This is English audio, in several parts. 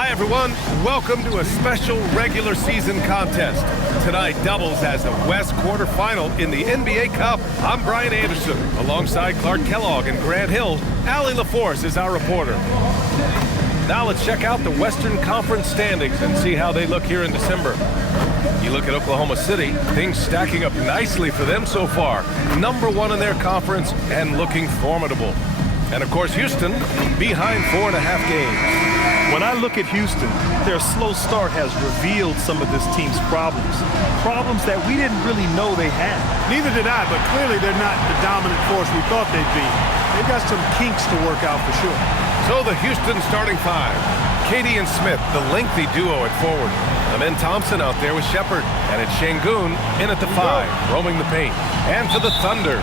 Hi, everyone. Welcome to a special regular season contest. Tonight doubles as the West quarterfinal in the NBA Cup. I'm Brian Anderson. Alongside Clark Kellogg and Grant Hill, Allie LaForce is our reporter. Now let's check out the Western Conference standings and see how they look here in December. You look at Oklahoma City, things stacking up nicely for them so far. #1 in their conference and looking formidable. And of course, Houston behind 4.5 games. When I look at Houston, their slow start has revealed some of this team's problems. Problems that we didn't really know they had. Neither did I, but clearly they're not the dominant force we thought they'd be. They've got some kinks to work out for sure. So the Houston starting five. Katie and Smith, the lengthy duo at forward. Amen Thompson out there with Shepard. And it's Şengün in at the 5, roaming the paint. And for the Thunder,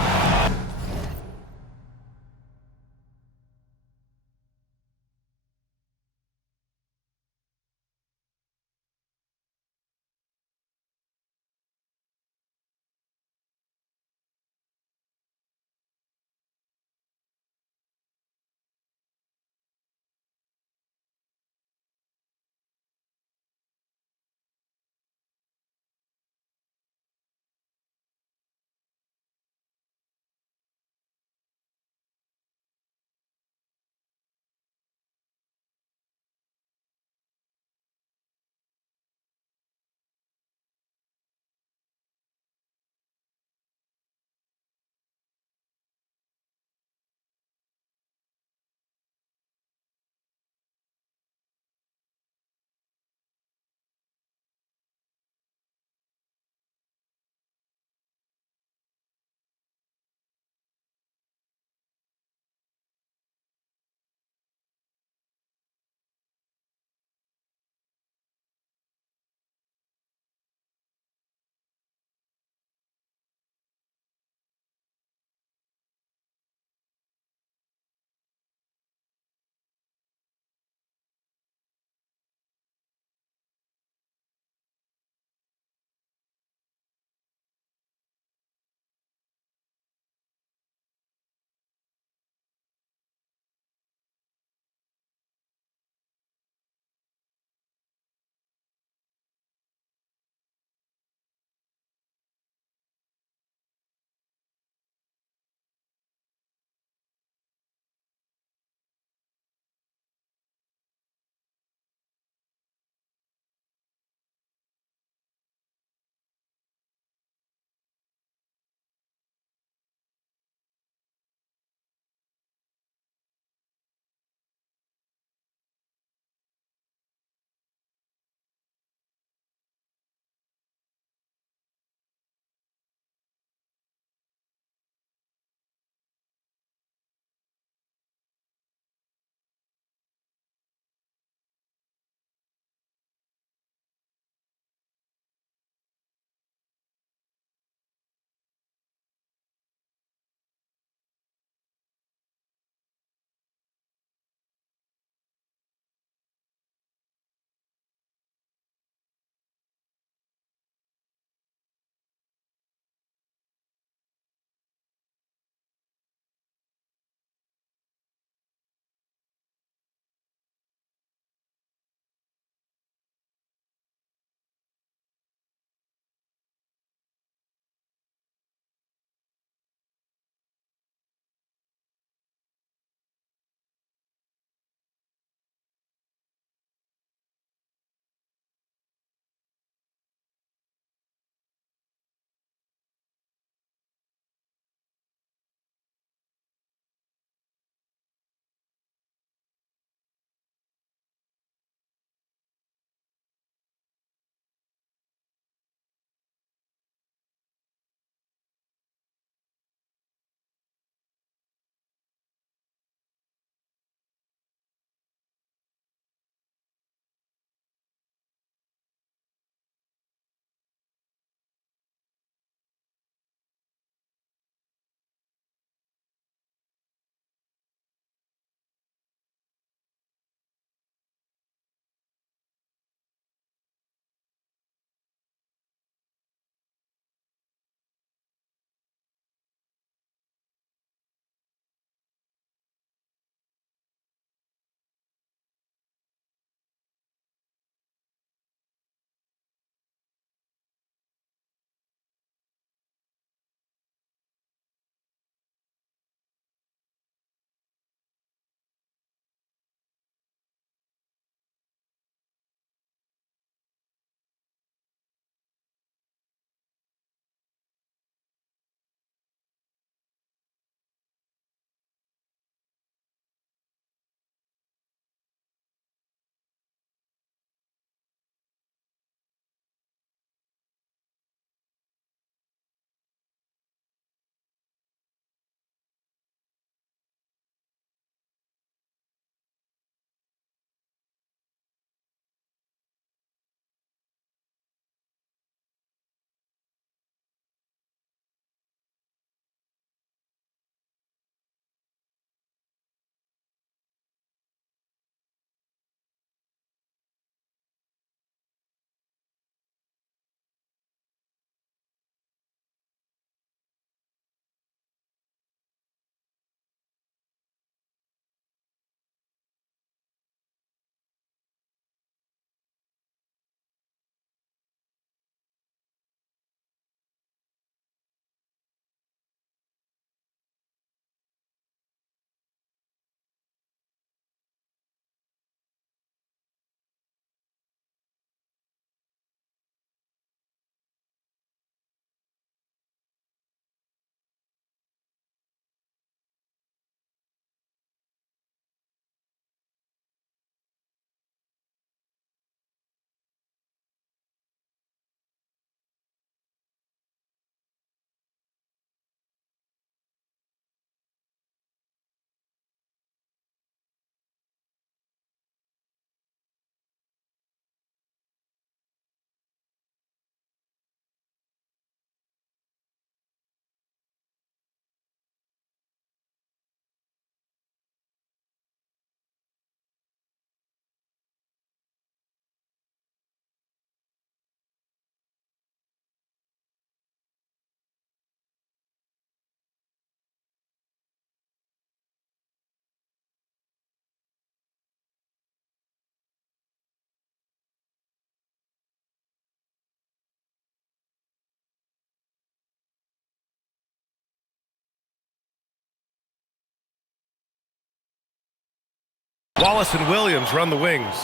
Wallace and Williams run the wings.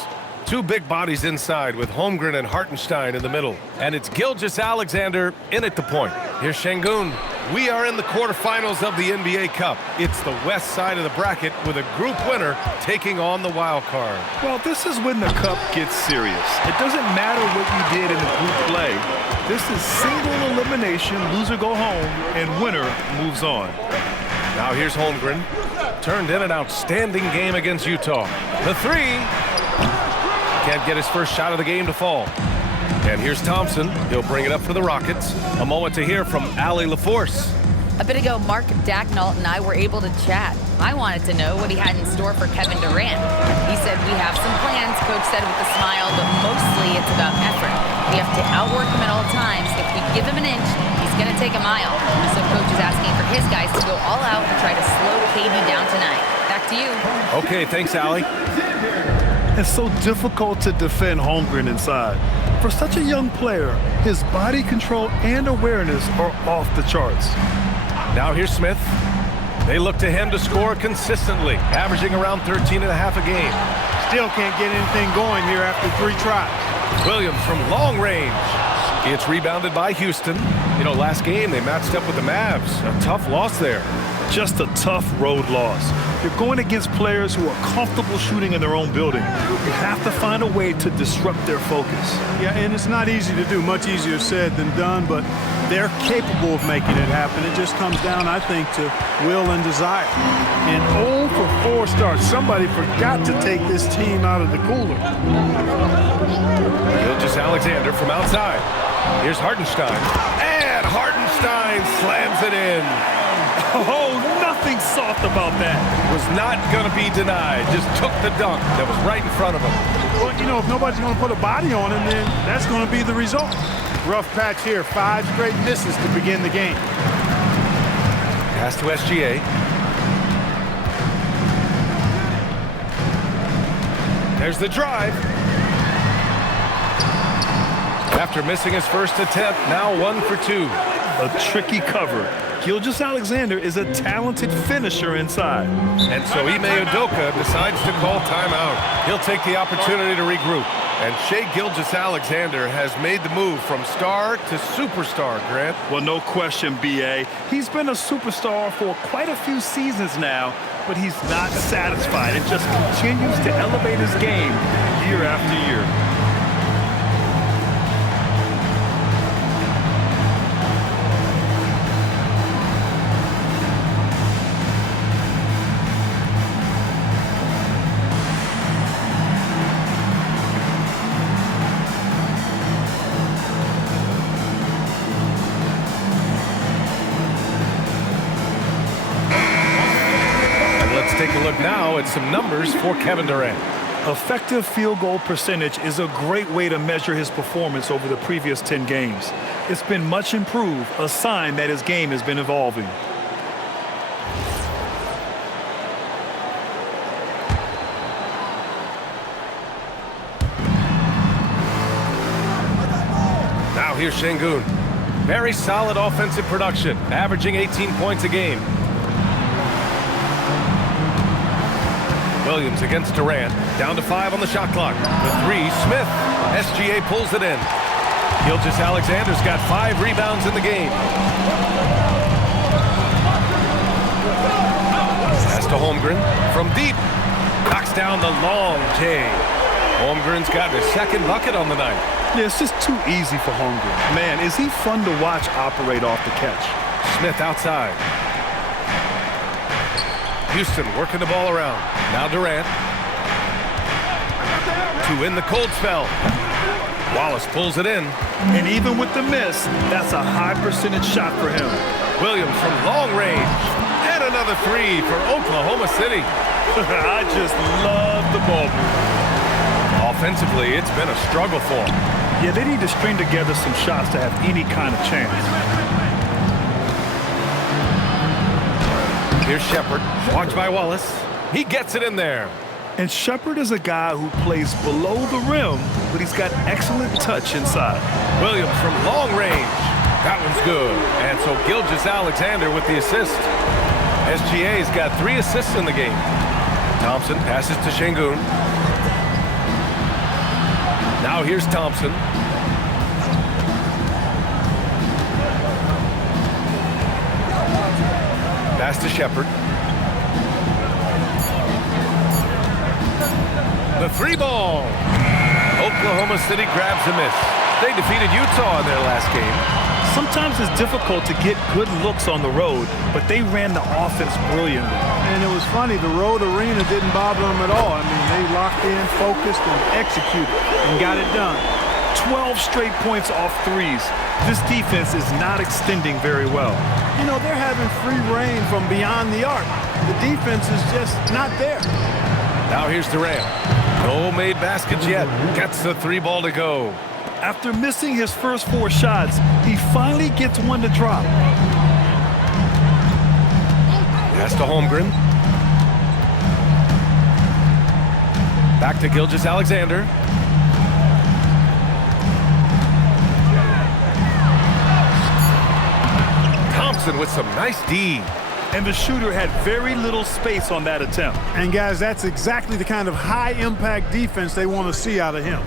Two big bodies inside with Holmgren and Hartenstein in the middle. And it's Gilgeous-Alexander in at the point. Here's Şengün. We are in the quarterfinals of the NBA Cup. It's the west side of the bracket with a group winner taking on the wild card. Well, this is when the cup gets serious. It doesn't matter what you did in the group play. This is single elimination, loser go home, and winner moves on. Now here's Holmgren. Turned in an outstanding game against Utah. The three. Can't get his first shot of the game to fall. And here's Thompson. He'll bring it up for the Rockets. A moment to hear from Allie LaForce. A bit ago, Mark Dacknault and I were able to chat. I wanted to know what he had in store for Kevin Durant. He said, we have some plans, Coach said with a smile, but mostly it's about effort. We have to outwork him at all times. If we give him an inch, he's going to take a mile. So Coach is asking for his guys to go all out and try to slow KD down tonight. Back to you. Okay, thanks, Allie. It's so difficult to defend Holmgren inside. For such a young player, his body control and awareness are off the charts. Now here's Smith. They look to him to score consistently, averaging around 13.5 a game. Still can't get anything going here after 3 tries. Williams from long range. It's rebounded by Houston. You know, last game they matched up with the Mavs. A tough loss there. Just a tough road loss. You're going against players who are comfortable shooting in their own building. You have to find a way to disrupt their focus. Yeah, and it's not easy to do. Much easier said than done, but they're capable of making it happen. It just comes down, I think, to will and desire. And 0 for 4 starts. Somebody forgot to take this team out of the cooler. Gilgeous-Alexander from outside. Here's Hartenstein. And Hartenstein slams it in. Oh, nothing soft about that. Was not going to be denied. Just took the dunk that was right in front of him. Well, you know, if nobody's going to put a body on him, then that's going to be the result. Rough patch here. 5 straight misses to begin the game. Pass to SGA. There's the drive. After missing his first attempt, now 1 for 2. A tricky cover. Gilgeous-Alexander is a talented finisher inside. And so Ime Udoka decides to call timeout. He'll take the opportunity to regroup. And Shai Gilgeous-Alexander has made the move from star to superstar, Grant. Well, no question, B.A. He's been a superstar for quite a few seasons now, but he's not satisfied and just continues to elevate his game year after year. Take a look now at some numbers for Kevin Durant. Effective field goal percentage is a great way to measure his performance over the previous 10 games. It's been much improved, a sign that his game has been evolving. Now here's Şengün. Very solid offensive production, averaging 18 points a game. Williams against Durant, down to 5 on the shot clock. The 3, Smith. SGA pulls it in. Gilgeous-Alexander's got 5 rebounds in the game. Pass to Holmgren from deep. Knocks down the long J. Holmgren's gotten his second bucket on the night. Yeah, it's just too easy for Holmgren. Man, is he fun to watch operate off the catch. Smith outside. Houston working the ball around. Now Durant. To in the cold spell. Wallace pulls it in. And even with the miss, that's a high percentage shot for him. Williams from long range. And another 3 for Oklahoma City. I just love the ball move. Offensively, it's been a struggle for him. Yeah, they need to string together some shots to have any kind of chance. Here's Shepherd, watched by Wallace. He gets it in there. And Shepherd is a guy who plays below the rim, but he's got excellent touch inside. Williams from long range. That one's good. And so Gilgeous-Alexander with the assist. SGA's got 3 assists in the game. Thompson passes to Şengün. Now here's Thompson. Pass to Shepard. The three ball. Oklahoma City grabs a miss. They defeated Utah in their last game. Sometimes it's difficult to get good looks on the road, but they ran the offense brilliantly. And it was funny, the road arena didn't bother them at all. I mean, they locked in, focused, and executed, and got it done. 12 straight points off threes. This defense is not extending very well. You know, they're having free reign from beyond the arc. The defense is just not there. Now here's Durant. No made baskets yet. Gets the three ball to go. After missing his first 4 shots, he finally gets one to drop. Pass to Holmgren. Back to Gilgeous-Alexander. Thompson with some nice D. And the shooter had very little space on that attempt. And guys, that's exactly the kind of high-impact defense they want to see out of him.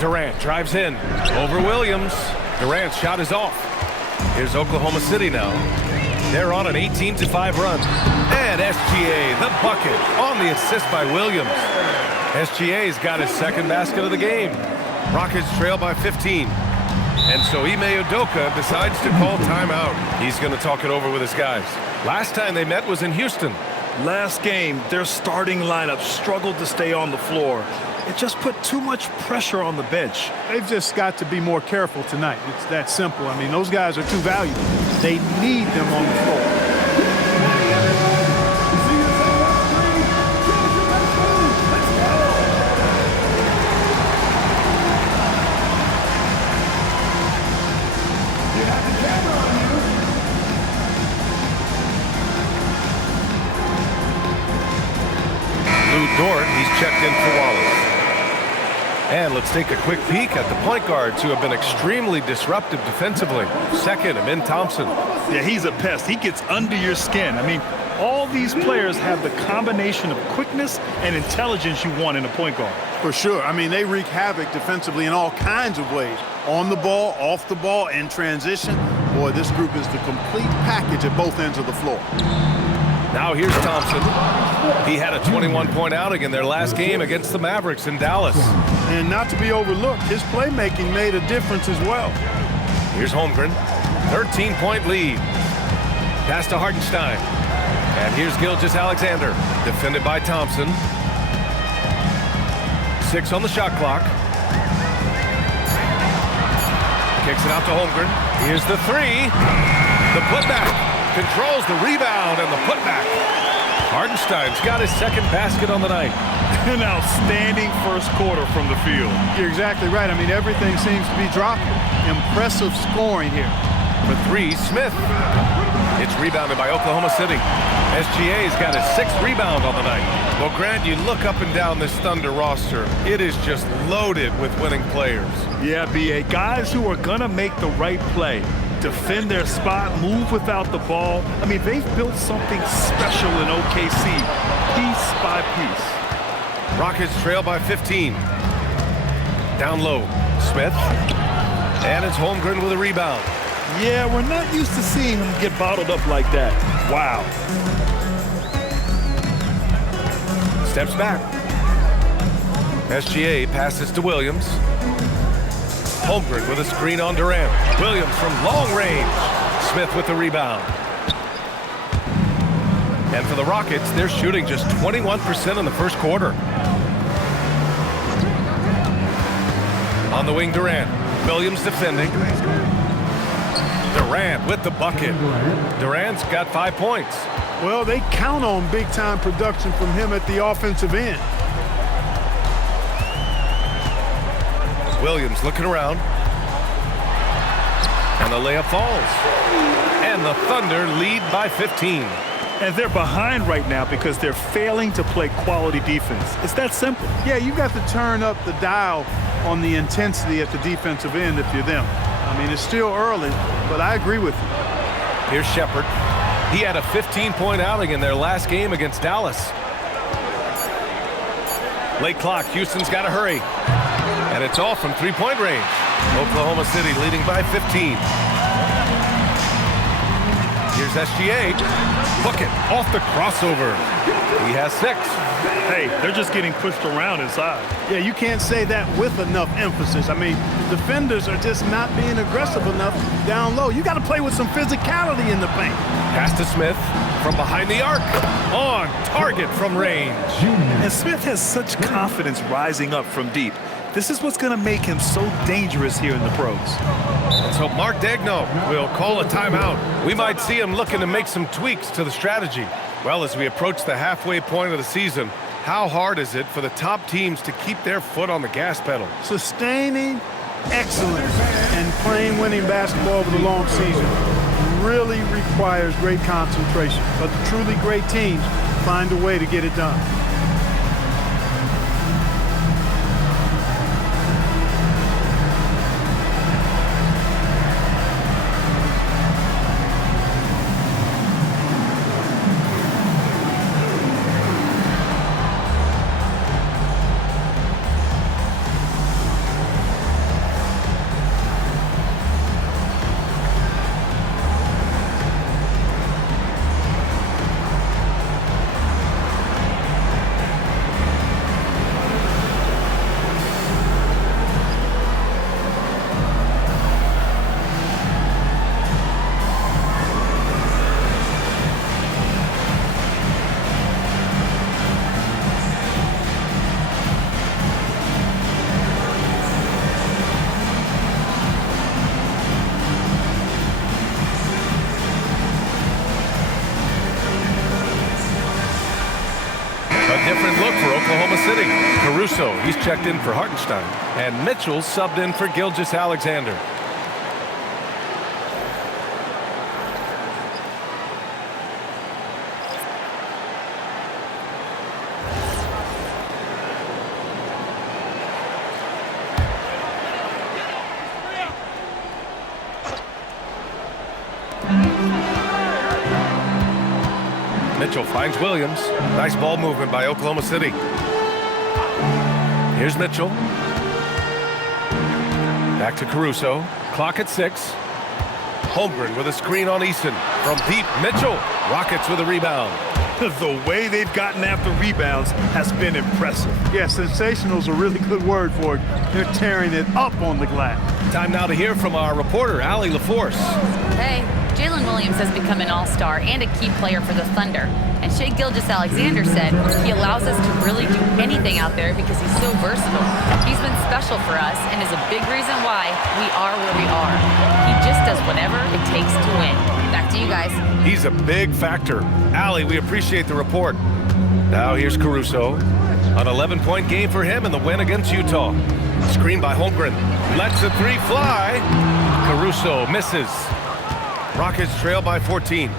Durant drives in over Williams. Durant's shot is off. Here's Oklahoma City now. They're on an 18-5 run. And SGA, the bucket, on the assist by Williams. SGA's got his second basket of the game. Rockets trail by 15. And so Ime Udoka decides to call timeout. He's going to talk it over with his guys. Last time they met was in Houston. Last game, their starting lineup struggled to stay on the floor. It just put too much pressure on the bench. They've just got to be more careful tonight. It's that simple. I mean, those guys are too valuable. They need them on the floor. Lou Dort, he's checked in for Wallace. And let's take a quick peek at the point guards who have been extremely disruptive defensively. Second, Amin Thompson. Yeah, he's a pest. He gets under your skin. I mean, all these players have the combination of quickness and intelligence you want in a point guard. For sure. I mean, they wreak havoc defensively in all kinds of ways. On the ball, off the ball, in transition. Boy, this group is the complete package at both ends of the floor. Now here's Thompson. He had a 21-point outing in their last game against the Mavericks in Dallas. And not to be overlooked, his playmaking made a difference as well. Here's Holmgren. 13-point lead. Pass to Hartenstein. And here's Gilgeous-Alexander. Defended by Thompson. 6 on the shot clock. Kicks it out to Holmgren. Here's the three. The putback. Controls the rebound and the putback. Hartenstein's got his second basket on the night. An outstanding first quarter from the field. You're exactly right. I mean, everything seems to be dropping. Impressive scoring here. For three, Smith. It's rebounded by Oklahoma City. SGA's got his 6th rebound on the night. Well, Grant, you look up and down this Thunder roster. It is just loaded with winning players. Yeah, B.A. Guys who are going to make the right play. Defend their spot, move without the ball. I mean, they've built something special in OKC, piece by piece. Rockets trail by 15. Down low, Smith. And it's Holmgren with a rebound. Yeah, we're not used to seeing him get bottled up like that. Wow. Steps back. SGA passes to Williams. Holmgren with a screen on Durant. Williams from long range. Smith with the rebound. And for the Rockets, they're shooting just 21% in the first quarter. On the wing, Durant. Williams defending. Durant with the bucket. Durant's got 5 points. Well, they count on big-time production from him at the offensive end. Williams looking around. And the layup falls. And the Thunder lead by 15. And they're behind right now because they're failing to play quality defense. It's that simple. Yeah, you've got to turn up the dial on the intensity at the defensive end if you're them. I mean, it's still early, but I agree with you. Here's Shepard. He had a 15-point outing in their last game against Dallas. Late clock, Houston's got to hurry. And it's all from three-point range. Oklahoma City leading by 15. Here's SGA. Bucket off the crossover. He has 6. Hey, they're just getting pushed around inside. Yeah, you can't say that with enough emphasis. I mean, defenders are just not being aggressive enough down low. You got to play with some physicality in the paint. Pass to Smith from behind the arc. On target from range. And Smith has such confidence rising up from deep. This is what's going to make him so dangerous here in the pros. So Mark Daigneault will call a timeout. We might see him looking to make some tweaks to the strategy. Well, as we approach the halfway point of the season, how hard is it for the top teams to keep their foot on the gas pedal? Sustaining excellence and playing winning basketball over the long season really requires great concentration. But the truly great teams find a way to get it done. Different look for Oklahoma City. Caruso, he's checked in for Hartenstein. And Mitchell subbed in for Gilgeous-Alexander. Mitchell finds Williams. Nice ball movement by Oklahoma City. Here's Mitchell. Back to Caruso. Clock at 6. Holmgren with a screen on Eason. From deep, Mitchell. Rockets with a rebound. The way they've gotten after rebounds has been impressive. Yeah, sensational is a really good word for it. They're tearing it up on the glass. Time now to hear from our reporter, Allie LaForce. Hey, Jalen Williams has become an all-star and a key player for the Thunder. And Shai Gilgeous-Alexander said he allows us to really do anything out there because he's so versatile. He's been special for us and is a big reason why we are where we are. He just does whatever it takes to win. Back to you guys. He's a big factor. Allie, we appreciate the report. Now here's Caruso. An 11-point game for him in the win against Utah. Screen by Holmgren. Lets the three fly. Caruso misses. Rockets trail by 14.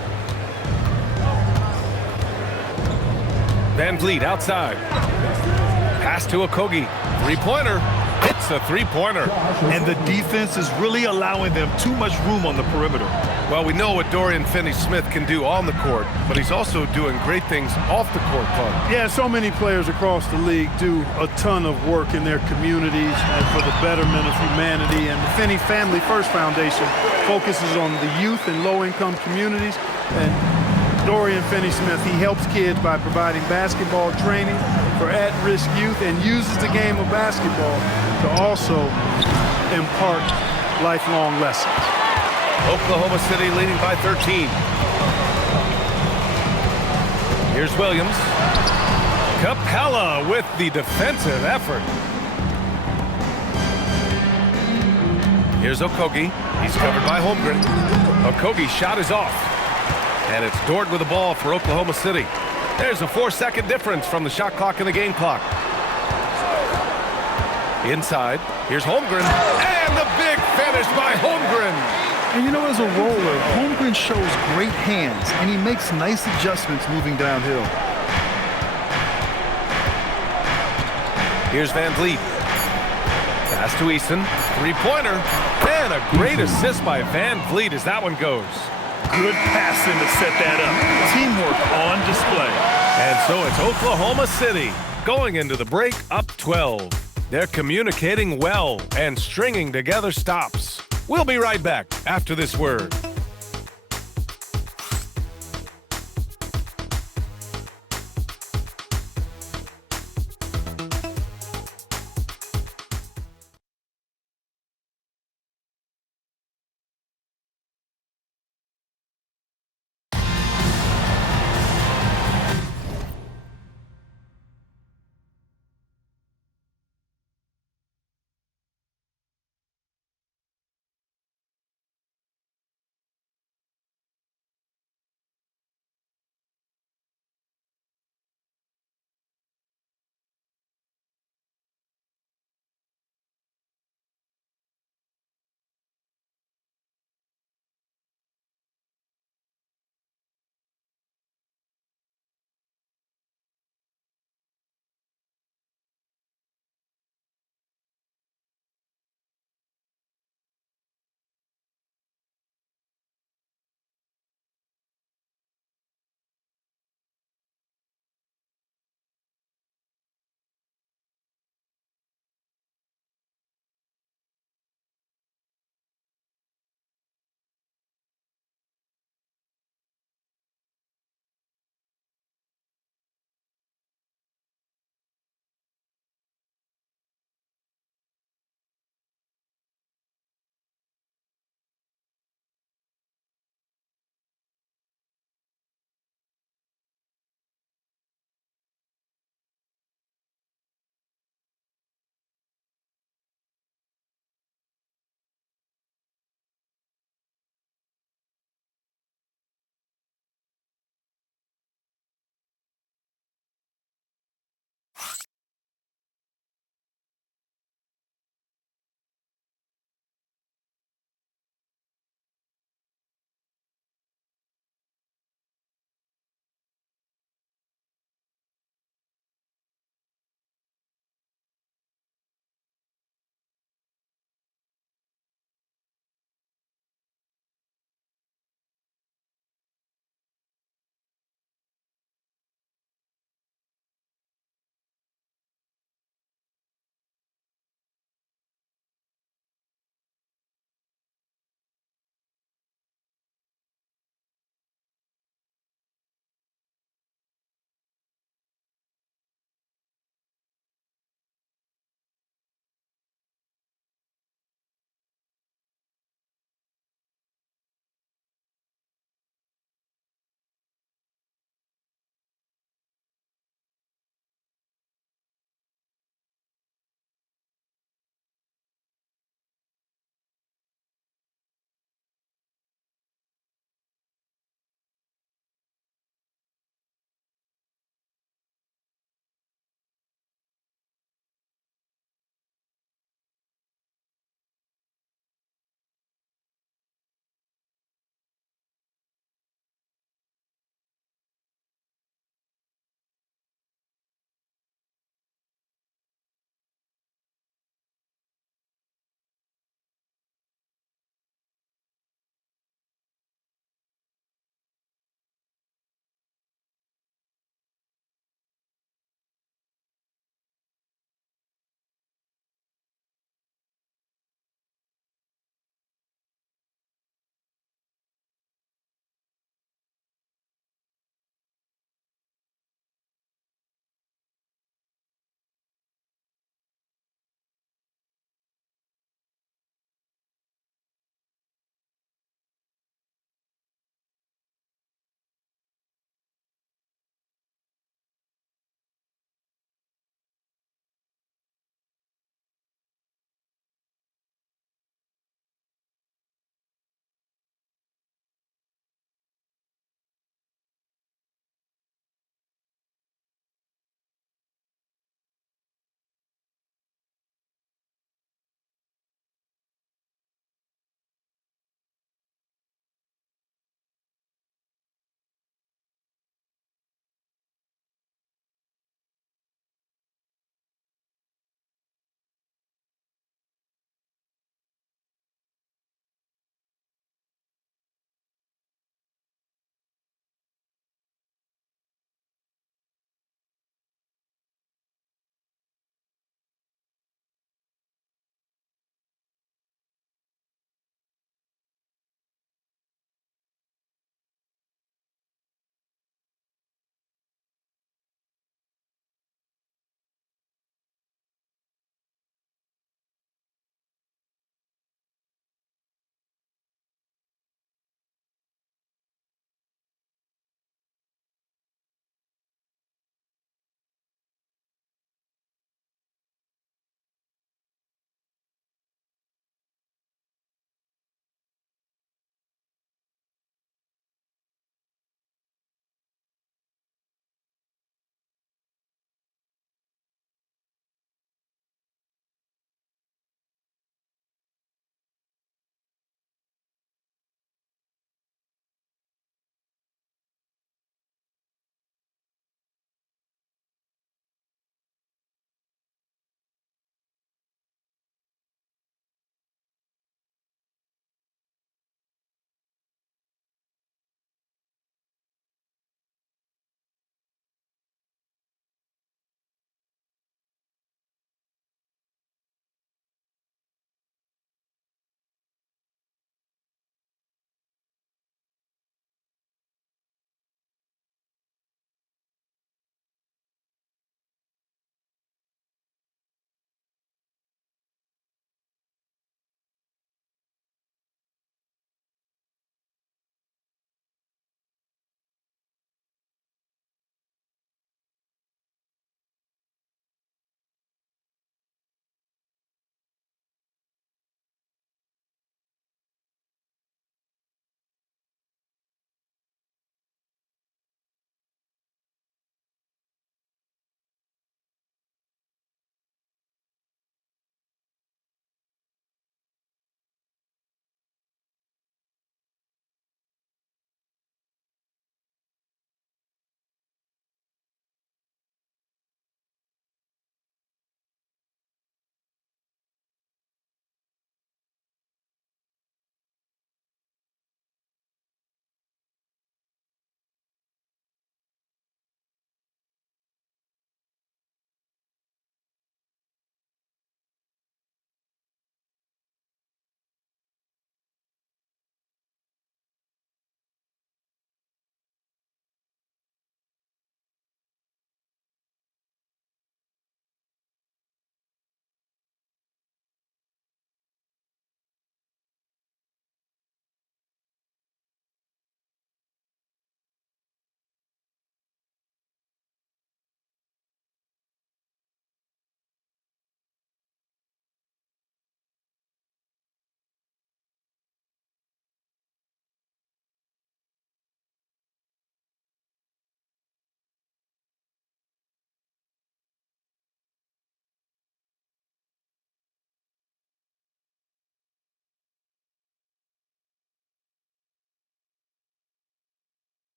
Van Vliet outside. Pass to Okogie. Three-pointer. Hits a three-pointer. And the defense is really allowing them too much room on the perimeter. Well, we know what Dorian Finney-Smith can do on the court, but he's also doing great things off the court, Clark. Yeah, so many players across the league do a ton of work in their communities and for the betterment of humanity. And the Finney Family First Foundation focuses on the youth in low-income communities. And Dorian Finney-Smith, he helps kids by providing basketball training for at-risk youth and uses the game of basketball to also impart lifelong lessons. Oklahoma City leading by 13. Here's Williams. Capella with the defensive effort. Here's Okogie. He's covered by Holmgren. Okogie's shot is off. And it's Dort with the ball for Oklahoma City. There's a 4-second difference from the shot clock and the game clock. Inside, here's Holmgren. And the big finish by Holmgren. And you know, as a roller, Holmgren shows great hands, and he makes nice adjustments moving downhill. Here's Van Vliet. Pass to Eason. Three-pointer. And a great assist by Van Vliet as that one goes. Good passing to set that up. Teamwork on display. And so it's Oklahoma City going into the break up 12. They're communicating well and stringing together stops. We'll be right back after this word.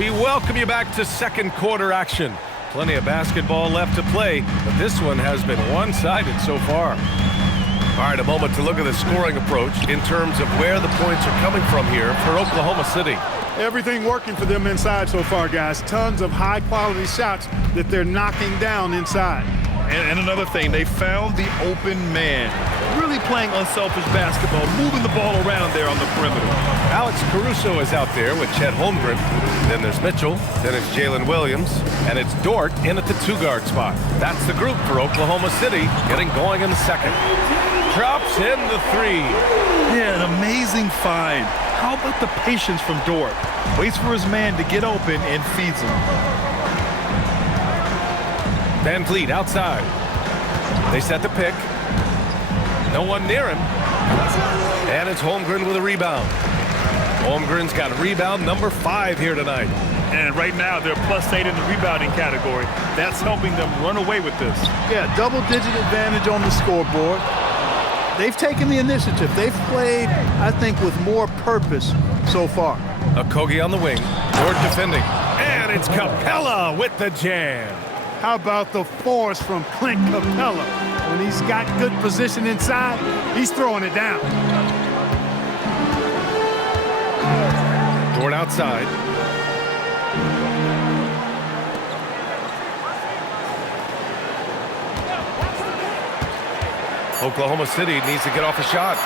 We welcome you back to second quarter action. Plenty of basketball left to play, but this one has been one-sided so far. All right, a moment to look at the scoring approach in terms of where the points are coming from here for Oklahoma City. Everything working for them inside so far, guys. Tons of high-quality shots that they're knocking down inside. And another thing, they found the open man. Really playing unselfish basketball, moving the ball around there on the perimeter. Alex Caruso is out there with Chet Holmgren. Then there's Mitchell. Then it's Jalen Williams. And it's Dort in at the two-guard spot. That's the group for Oklahoma City getting going in the second. Drops in the three. Yeah, an amazing find. How about the patience from Dort? Waits for his man to get open and feeds him. Van Vliet outside. They set the pick. No one near him. And it's Holmgren with a rebound. Holmgren's got rebound number 5 here tonight. And right now, they're +8 in the rebounding category. That's helping them run away with this. Yeah, double-digit advantage on the scoreboard. They've taken the initiative. They've played, I think, with more purpose so far. Okogie on the wing. Dort defending. And it's Capella with the jam. How about the force from Clint Capella? When he's got good position inside, he's throwing it down. Dort outside. Oklahoma City needs to get off a shot.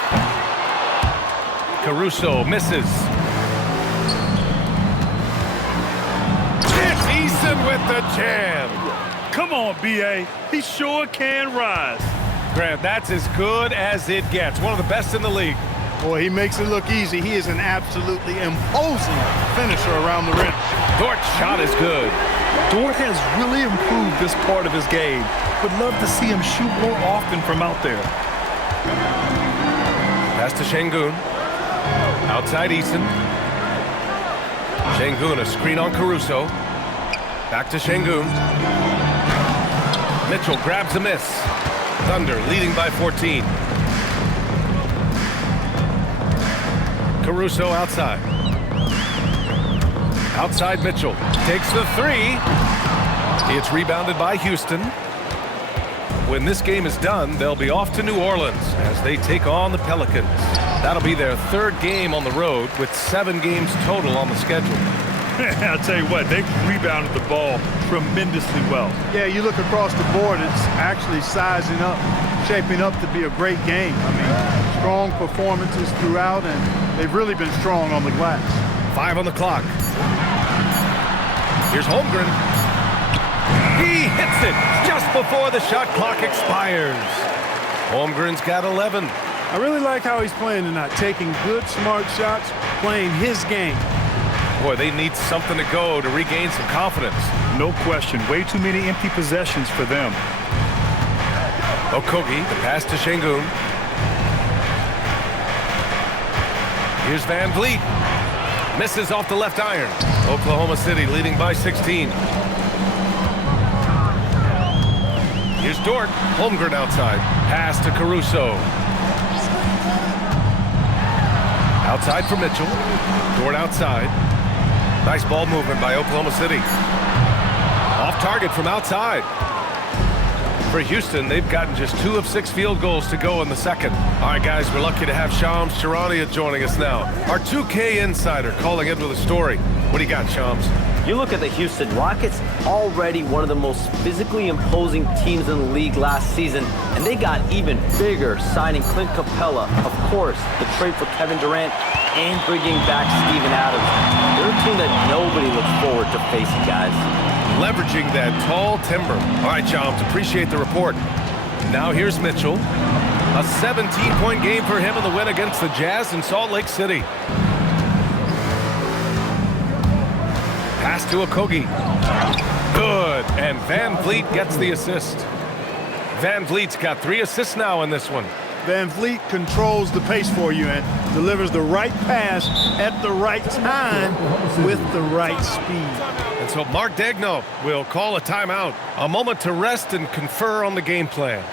Caruso misses. It's Eason with the jam. Come on, B.A. He sure can rise. Grant, that's as good as it gets. One of the best in the league. Boy, he makes it look easy. He is an absolutely imposing finisher around the rim. Dort's shot is good. Dort has really improved this part of his game. Would love to see him shoot more often from out there. Pass to Şengün. Outside Eason. Şengün, a screen on Caruso. Back to Şengün. Mitchell grabs a miss. Thunder leading by 14. Caruso outside. Outside Mitchell. Takes the three. It's rebounded by Houston. When this game is done, they'll be off to New Orleans as they take on the Pelicans. That'll be their 3rd game on the road with 7 games total on the schedule. I'll tell you what, they've rebounded the ball tremendously well. Yeah, you look across the board, it's actually sizing up, shaping up to be a great game. I mean, strong performances throughout, and they've really been strong on the glass. 5 on the clock. Here's Holmgren. He hits it just before the shot clock expires. Holmgren's got 11. I really like how he's playing tonight, taking good, smart shots, playing his game. Boy, they need something to go to regain some confidence. No question. Way too many empty possessions for them. Okogie, the pass to Şengün. Here's Van Vliet. Misses off the left iron. Oklahoma City leading by 16. Here's Dort. Holmgren outside. Pass to Caruso. Outside for Mitchell. Dort outside. Nice ball movement by Oklahoma City. Off target from outside. For Houston, they've gotten just 2 of 6 field goals to go in the second. All right, guys, we're lucky to have Shams Charania joining us now. Our 2K insider calling in with a story. What do you got, Shams? You look at the Houston Rockets, already one of the most physically imposing teams in the league last season, and they got even bigger signing Clint Capella, of course, the trade for Kevin Durant, and bringing back Steven Adams. They're a team that nobody looks forward to facing, guys. Leveraging that tall timber. All right, Shams, appreciate the report. Now here's Mitchell. A 17-point game for him in the win against the Jazz in Salt Lake City. Pass to Okogie. Good, and Van Vliet gets the assist. Van Vliet's got 3 assists now in this one. Van Vliet controls the pace for you and delivers the right pass at the right time with the right speed. And so Mark Daigneault will call a timeout. A moment to rest and confer on the game plan.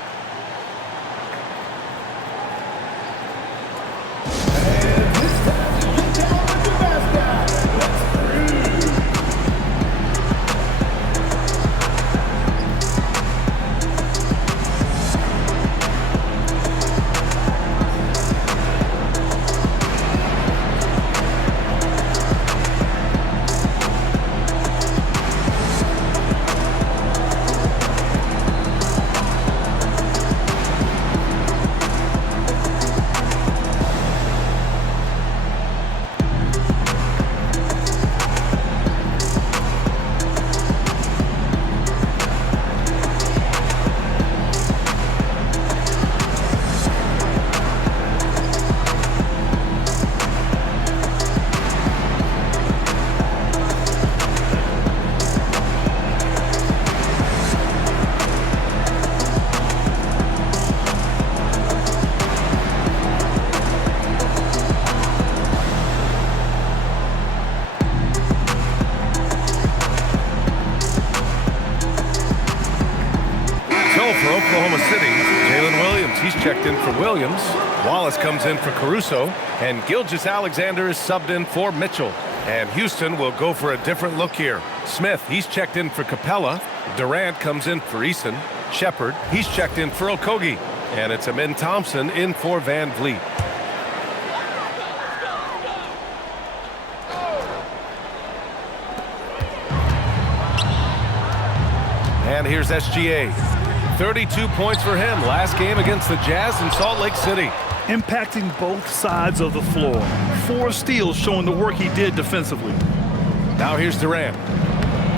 goal for Oklahoma City. Jalen Williams, he's checked in for Williams. Wallace comes in for Caruso. And Gilgeous-Alexander is subbed in for Mitchell. And Houston will go for a different look here. Smith, he's checked in for Capella. Durant comes in for Eason. Shepard, he's checked in for Okogie. And it's Amin Thompson in for Van Vliet. And here's SGA. 32 points for him last game against the Jazz in Salt Lake City. Impacting both sides of the floor. 4 steals showing the work he did defensively. Now here's Durant.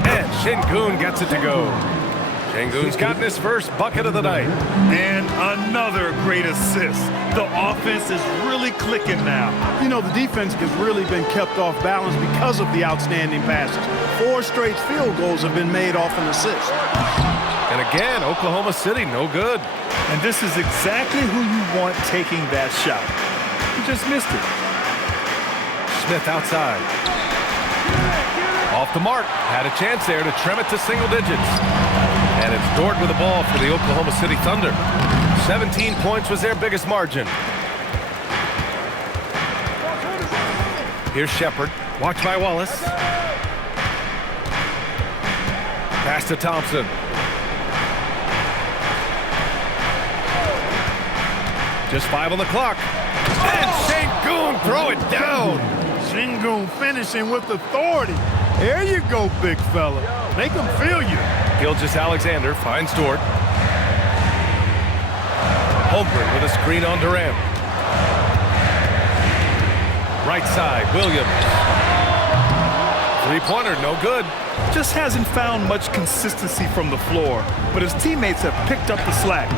And Şengün gets it to go. Şengün's gotten his first bucket of the night. And another great assist. The offense is really clicking now. You know, the defense has really been kept off balance because of the outstanding passes. 4 straight field goals have been made off an assist. And again, Oklahoma City, no good. And this is exactly who you want taking that shot. He just missed it. Smith outside. Off the mark. Had a chance there to trim it to single digits. And it's Dort with the ball for the Oklahoma City Thunder. 17 points was their biggest margin. Here's Shepard. Watched by Wallace. Pass to Thompson. Just 5 on the clock. And Şengün throw it down. Şengün finishing with authority. There you go, big fella. Make them feel you. Gilgeous-Alexander finds Dort. Holmgren with a screen on Durant. Right side, Williams. Three-pointer, no good. Just hasn't found much consistency from the floor, but his teammates have picked up the slack.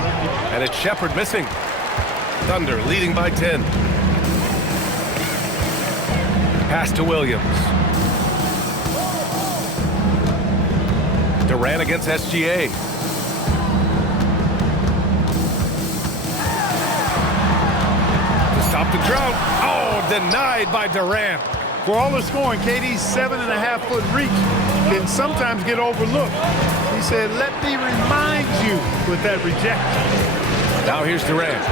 And it's Shepard missing. Thunder leading by 10. Pass to Williams. Durant against SGA. To stop the drought. Oh, denied by Durant. For all the scoring, KD's 7.5-foot reach can sometimes get overlooked. He said, let me remind you with that rejection. Now here's Durant.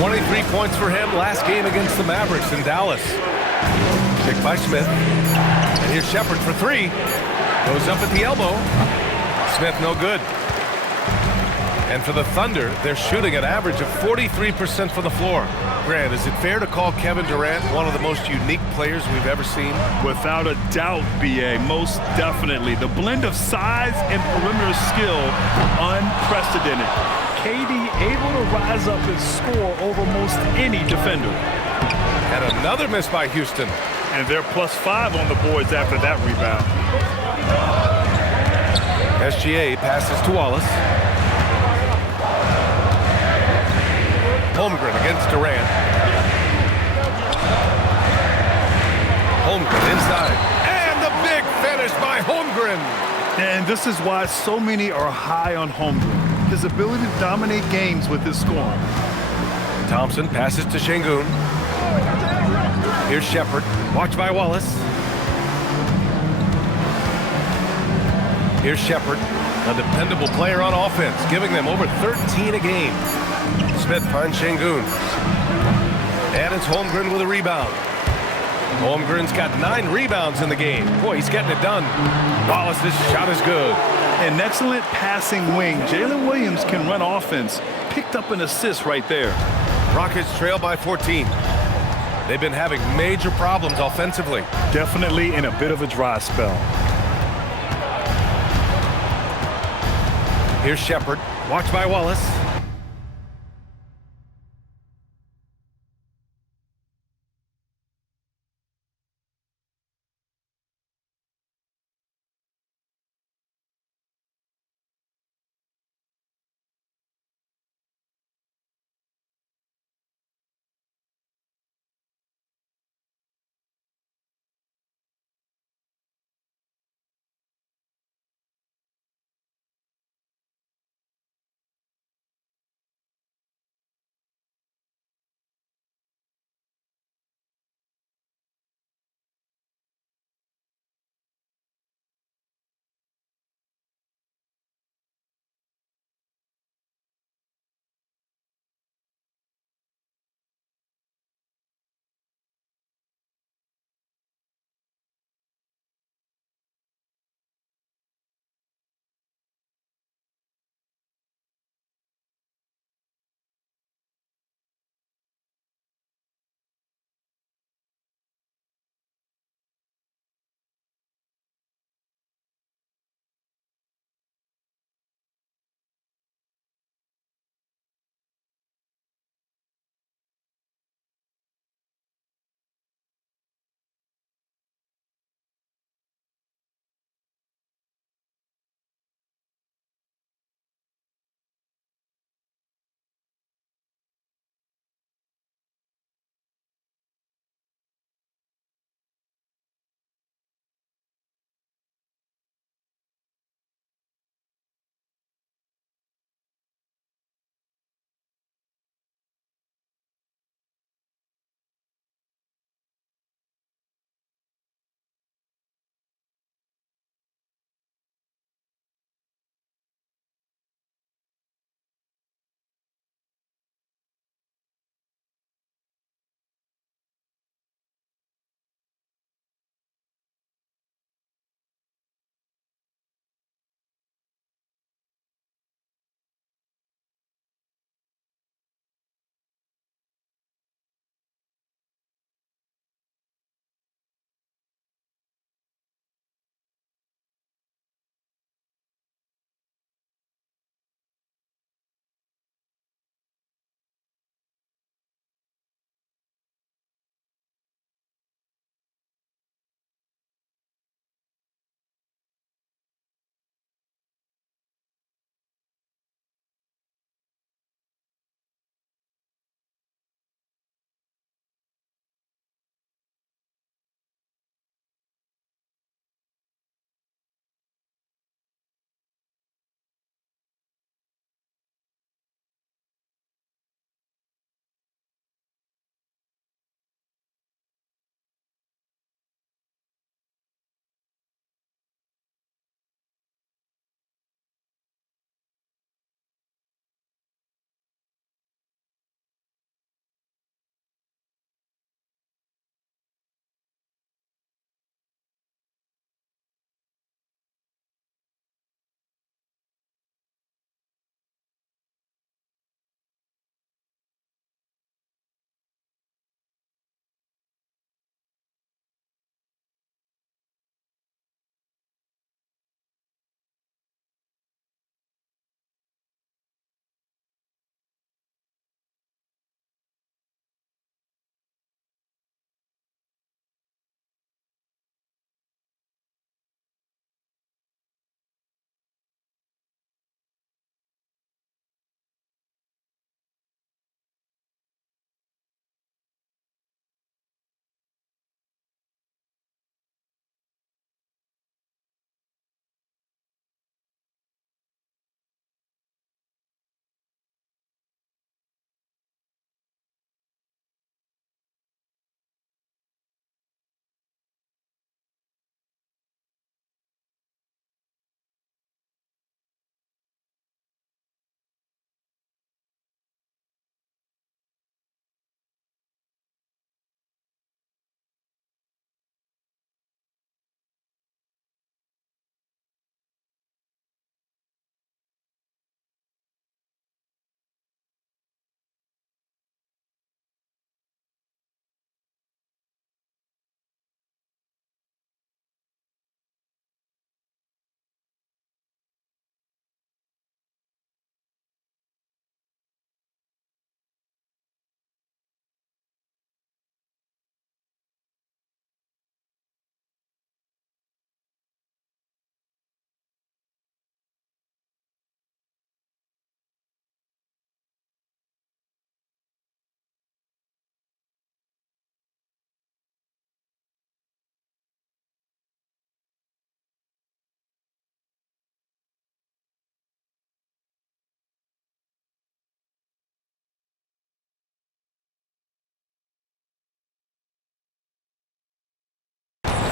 23 points for him last game against the Mavericks in Dallas. Kick by Smith. And here's Shepard for 3. Goes up at the elbow. Smith no good. And for the Thunder, they're shooting an average of 43% from the floor. Grant, is it fair to call Kevin Durant one of the most unique players we've ever seen? Without a doubt, BA, most definitely. The blend of size and perimeter skill, unprecedented. KD able to rise up and score over most any defender. And another miss by Houston. And they're +5 on the boards after that rebound. SGA passes to Wallace. Holmgren against Durant. Holmgren inside. And the big finish by Holmgren. And this is why so many are high on Holmgren. His ability to dominate games with his scoring. Thompson passes to Şengün. Here's Shepard. Watched by Wallace. Here's Shepard, a dependable player on offense, giving them over 13 a game. Smith finds Şengün. And it's Holmgren with a rebound. Holmgren's got 9 rebounds in the game. Boy, he's getting it done. Wallace's shot is good. An excellent passing wing. Jalen Williams can run offense. Picked up an assist right there. Rockets trail by 14. They've been having major problems offensively. Definitely in a bit of a dry spell. Here's Shepard. Watched by Wallace.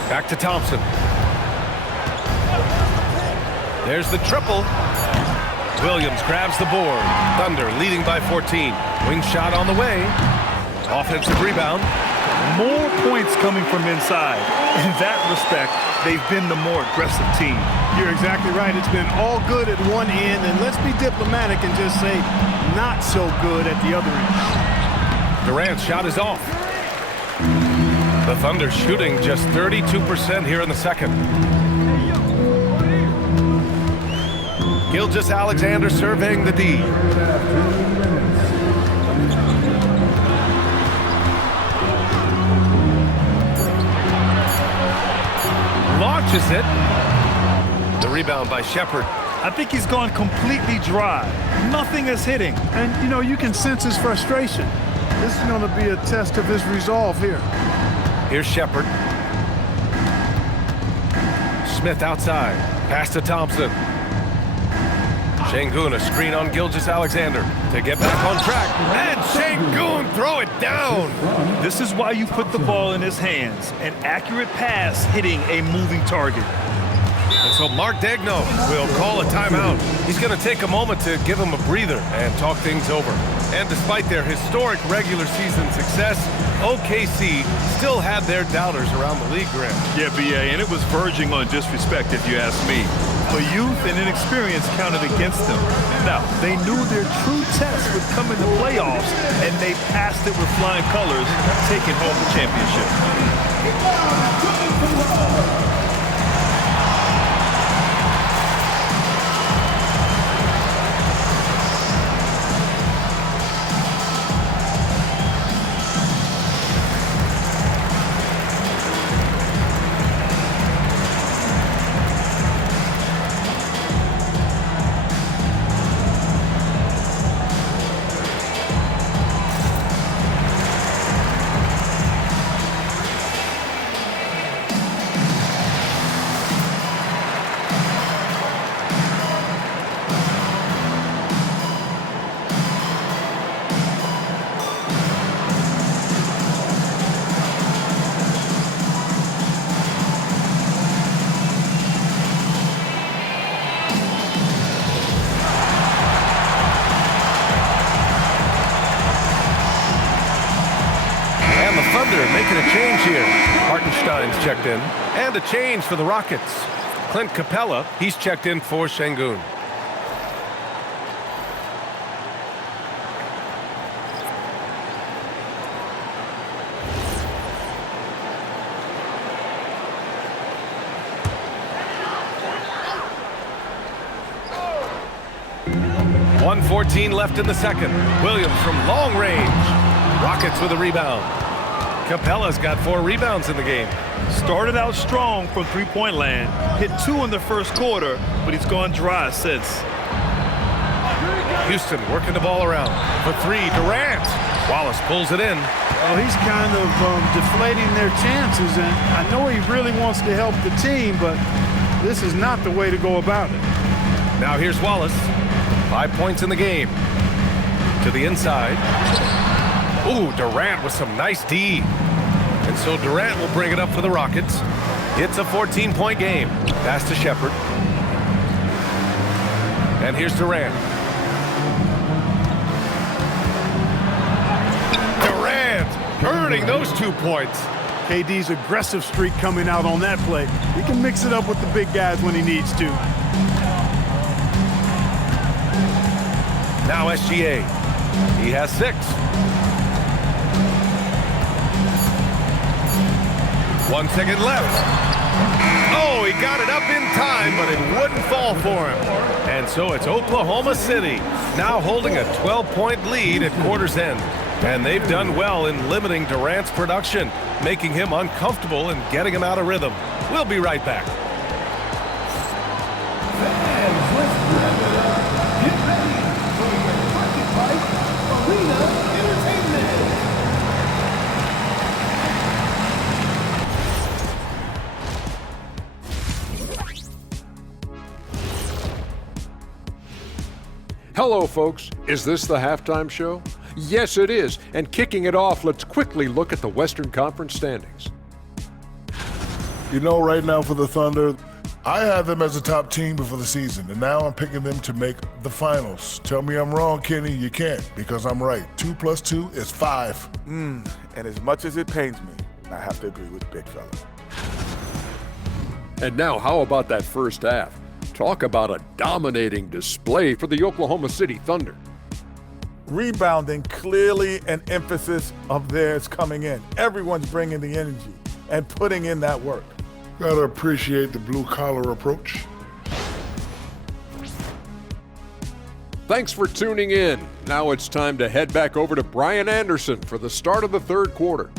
Back to Thompson. There's the triple. Williams grabs the board. Thunder leading by 14. Wing shot on the way. Offensive rebound. More points coming from inside. In that respect, they've been the more aggressive team. You're exactly right. It's been all good at one end, and let's be diplomatic and just say not so good at the other end. Durant's shot is off. The Thunder shooting just 32% here in the second. Gilgeous-Alexander surveying the D. Launches it. The rebound by Shepherd. I think he's gone completely dry. Nothing is hitting. And, you know, you can sense his frustration. This is going to be a test of his resolve here. Here's Shepherd. Smith outside. Pass to Thompson. Sengun, a screen on Gilgeous-Alexander to get back on track. And Sengun throw it down. This is why you put the ball in his hands. An accurate pass hitting a moving target. And so Mark Daigneault will call a timeout. He's going to take a moment to give him a breather and talk things over. And despite their historic regular season success, OKC still had their doubters around the league, Graham. Yeah, B.A., and it was verging on disrespect if you ask me. But youth and inexperience counted against them. Now, they knew their true test would come in the playoffs, and they passed it with flying colors, taking home the championship. Making a change here. Hartenstein's checked in. And a change for the Rockets. Clint Capella, he's checked in for Sengun. .114 left in the second. Williams from long range. Rockets with a rebound. Capella's got 4 rebounds in the game. Started out strong from three-point land. Hit 2 in the first quarter, but he's gone dry since. Houston working the ball around. For 3, Durant. Wallace pulls it in. Well, he's kind of deflating their chances, and I know he really wants to help the team, but this is not the way to go about it. Now here's Wallace. 5 points in the game. To the inside. Ooh, Durant with some nice D. And so Durant will bring it up for the Rockets. It's a 14-point game. Pass to Shepherd. And here's Durant. Durant earning those 2 points. KD's aggressive streak coming out on that play. He can mix it up with the big guys when he needs to. Now SGA. He has 6. 1 second left. Oh, he got it up in time, but it wouldn't fall for him. And so it's Oklahoma City now holding a 12-point lead at quarter's end. And they've done well in limiting Durant's production, making him uncomfortable and getting him out of rhythm. We'll be right back. Hello, folks. Is this the halftime show? Yes, it is. And kicking it off, let's quickly look at the Western Conference standings. You know, right now for the Thunder, I had them as a top team before the season, and now I'm picking them to make the finals. Tell me I'm wrong, Kenny. You can't, because I'm right. 2 + 2 is 5. And as much as it pains me, I have to agree with Big Fella. And now, how about that first half? Talk about a dominating display for the Oklahoma City Thunder. Rebounding, clearly an emphasis of theirs coming in. Everyone's bringing the energy and putting in that work. Gotta appreciate the blue-collar approach. Thanks for tuning in. Now it's time to head back over to Brian Anderson for the start of the third quarter.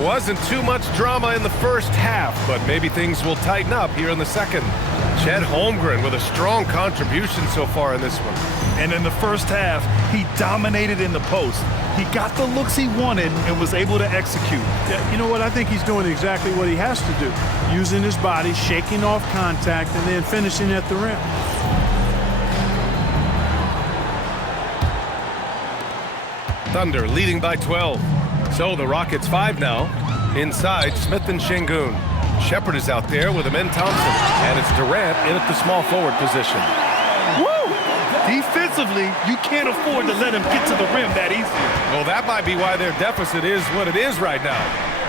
There wasn't too much drama in the first half, but maybe things will tighten up here in the second. Chet Holmgren with a strong contribution so far in this one. And in the first half, he dominated in the post. He got the looks he wanted and was able to execute. Yeah, you know what? I think he's doing exactly what he has to do. Using his body, shaking off contact, and then finishing at the rim. Thunder leading by 12. So the Rockets 5 now. Inside, Smith and Şengün. Shepherd is out there with Amen Thompson. And it's Durant in at the small forward position. Woo! Defensively, you can't afford to let him get to the rim that easy. Well, that might be why their deficit is what it is right now.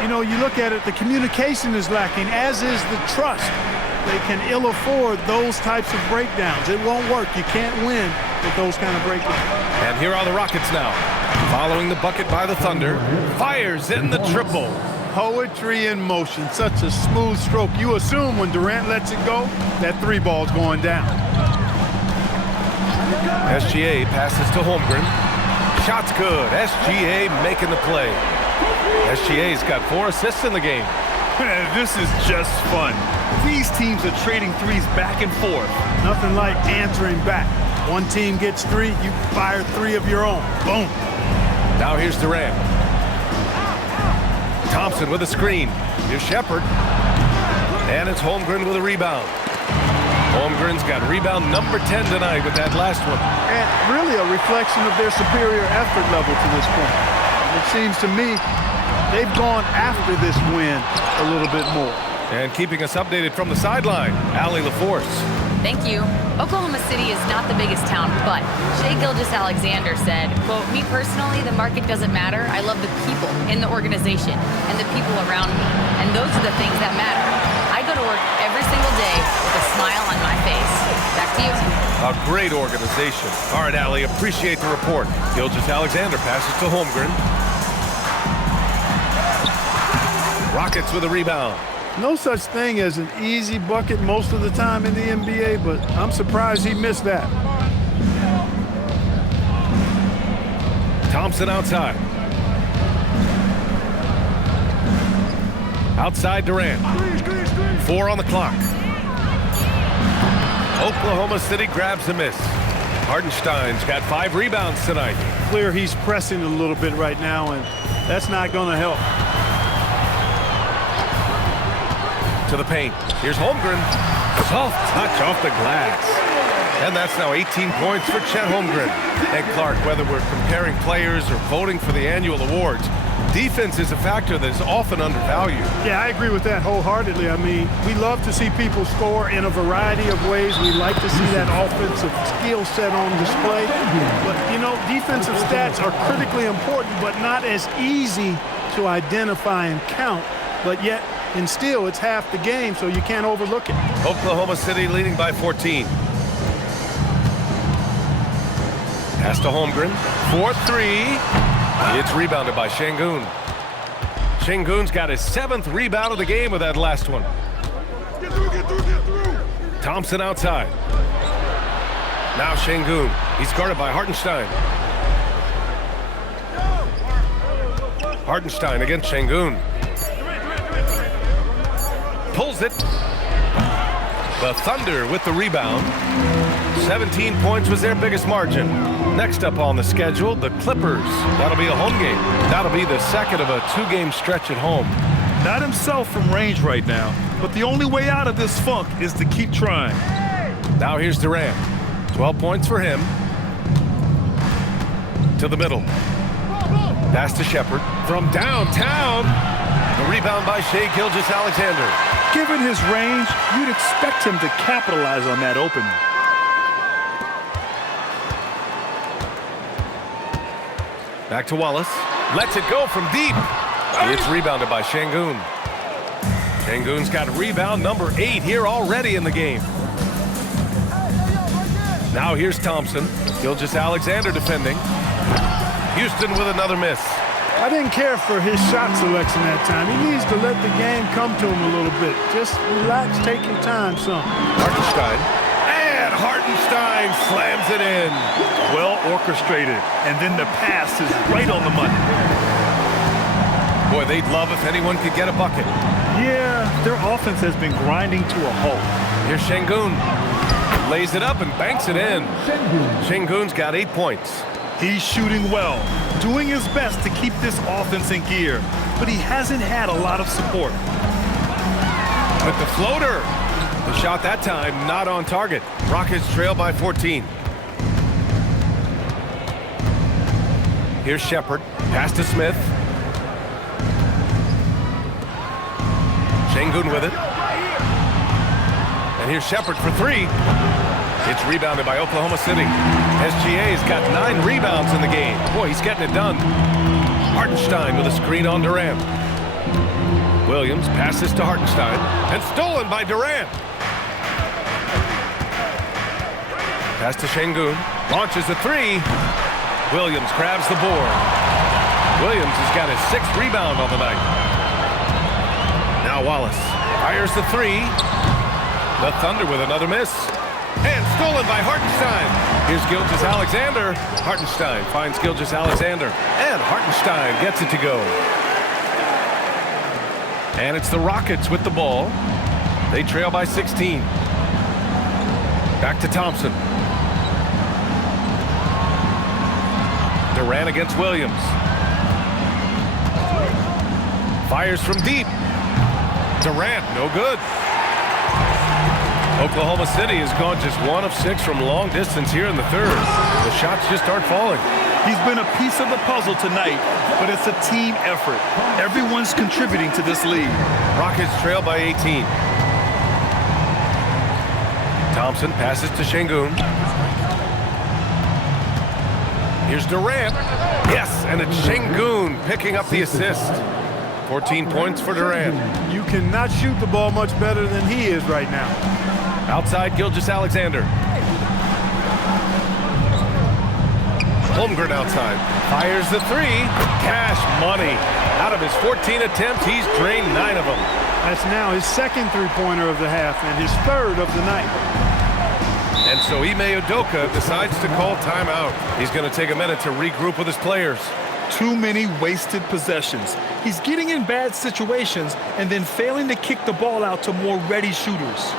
You know, you look at it, the communication is lacking, as is the trust. They can ill afford those types of breakdowns. It won't work. You can't win with those kind of breakdowns. And here are the Rockets now. Following the bucket by the Thunder. Fires in the triple. Poetry in motion. Such a smooth stroke. You assume when Durant lets it go, that three ball's going down. SGA passes to Holmgren. Shot's good. SGA making the play. SGA's got 4 assists in the game. This is just fun. These teams are trading threes back and forth. Nothing like answering back. One team gets 3, you fire 3 of your own. Boom. Now here's Durant. Thompson with a screen. Here's Shepherd. And it's Holmgren with a rebound. Holmgren's got rebound number 10 tonight with that last one. And really a reflection of their superior effort level to this point. It seems to me they've gone after this win a little bit more. And keeping us updated from the sideline, Allie LaForce. Thank you. Oklahoma City is not the biggest town, but Shai Gilgeous-Alexander said, quote, "Me personally, the market doesn't matter. I love the people in the organization and the people around me. And those are the things that matter. I go to work every single day with a smile on my face." Back to you. A great organization. All right, Allie, appreciate the report. Gilgeous-Alexander passes to Holmgren. Rockets with a rebound. No such thing as an easy bucket most of the time in the NBA, but I'm surprised he missed that. Thompson outside. Outside Durant. 4 on the clock. Oklahoma City grabs a miss. Hartenstein's got 5 rebounds tonight. Clear he's pressing a little bit right now, and that's not going to help. To the paint. Here's Holmgren. Soft touch off the glass. And that's now 18 points for Chet Holmgren. And Clark, whether we're comparing players or voting for the annual awards, defense is a factor that is often undervalued. Yeah, I agree with that wholeheartedly. I mean, we love to see people score in a variety of ways. We like to see that offensive skill set on display. But, you know, defensive stats are critically important, but not as easy to identify and count. But yet, and still, it's half the game, so you can't overlook it. Oklahoma City leading by 14. Pass to Holmgren. 4-3. It's rebounded by Şengün. Şengün's got his 7th rebound of the game with that last one. Get through. Thompson outside. Now Şengün. He's guarded by Hartenstein. Hartenstein against Şengün. Pulls it. The Thunder with the rebound. 17 points was their biggest margin. Next up on the schedule, the Clippers. That'll be a home game. That'll be the second of a 2-game stretch at home. Not himself from range right now, but the only way out of this funk is to keep trying. Now here's Durant. 12 points for him. To the middle. Pass to Shepherd. From downtown. The rebound by Shai Gilgeous-Alexander. Given his range, you'd expect him to capitalize on that opening. Back to Wallace. Lets it go from deep. It's rebounded by Şengün. Şengün's got rebound number 8 here already in the game. Now here's Thompson. Gilgeous-Alexander defending. Houston with another miss. I didn't care for his shot selection that time. He needs to let the game come to him a little bit. Just relax, take your time some. Hartenstein. And Hartenstein slams it in. Well orchestrated, and then the pass is right on the money. Boy, they'd love if anyone could get a bucket. Yeah, their offense has been grinding to a halt. Here's Şengün. Lays it up and banks it in. Şengün's got 8 points. He's shooting well, doing his best to keep this offense in gear, but he hasn't had a lot of support. With the floater. The shot that time not on target. Rockets trail by 14. Here's Shepherd. Pass to Smith. Şengün with it. And here's Shepherd for 3. It's rebounded by Oklahoma City. SGA's got 9 rebounds in the game. Boy, he's getting it done. Hartenstein with a screen on Durant. Williams passes to Hartenstein and stolen by Durant. Pass to Şengün. Launches a 3. Williams grabs the board. Williams has got his 6th rebound on the night. Now Wallace fires the 3. The Thunder with another miss. And stolen by Hartenstein. Here's Gilgeous-Alexander. Hartenstein finds Gilgeous-Alexander. And Hartenstein gets it to go. And it's the Rockets with the ball. They trail by 16. Back to Thompson. Durant against Williams. Fires from deep. Durant, no good. Oklahoma City has gone just 1 of 6 from long distance here in the third. The shots just aren't falling. He's been a piece of the puzzle tonight, but it's a team effort. Everyone's contributing to this lead. Rockets trail by 18. Thompson passes to Şengün. Here's Durant. Yes, and it's Şengün picking up the assist. 14 points for Durant. You cannot shoot the ball much better than he is right now. Outside Gilgeous-Alexander. Holmgren outside. Fires the 3. Cash money. Out of his 14 attempts, he's drained 9 of them. That's now his 2nd three-pointer of the half and his 3rd of the night. And so Ime Udoka decides to call timeout. He's going to take a minute to regroup with his players. Too many wasted possessions. He's getting in bad situations and then failing to kick the ball out to more ready shooters.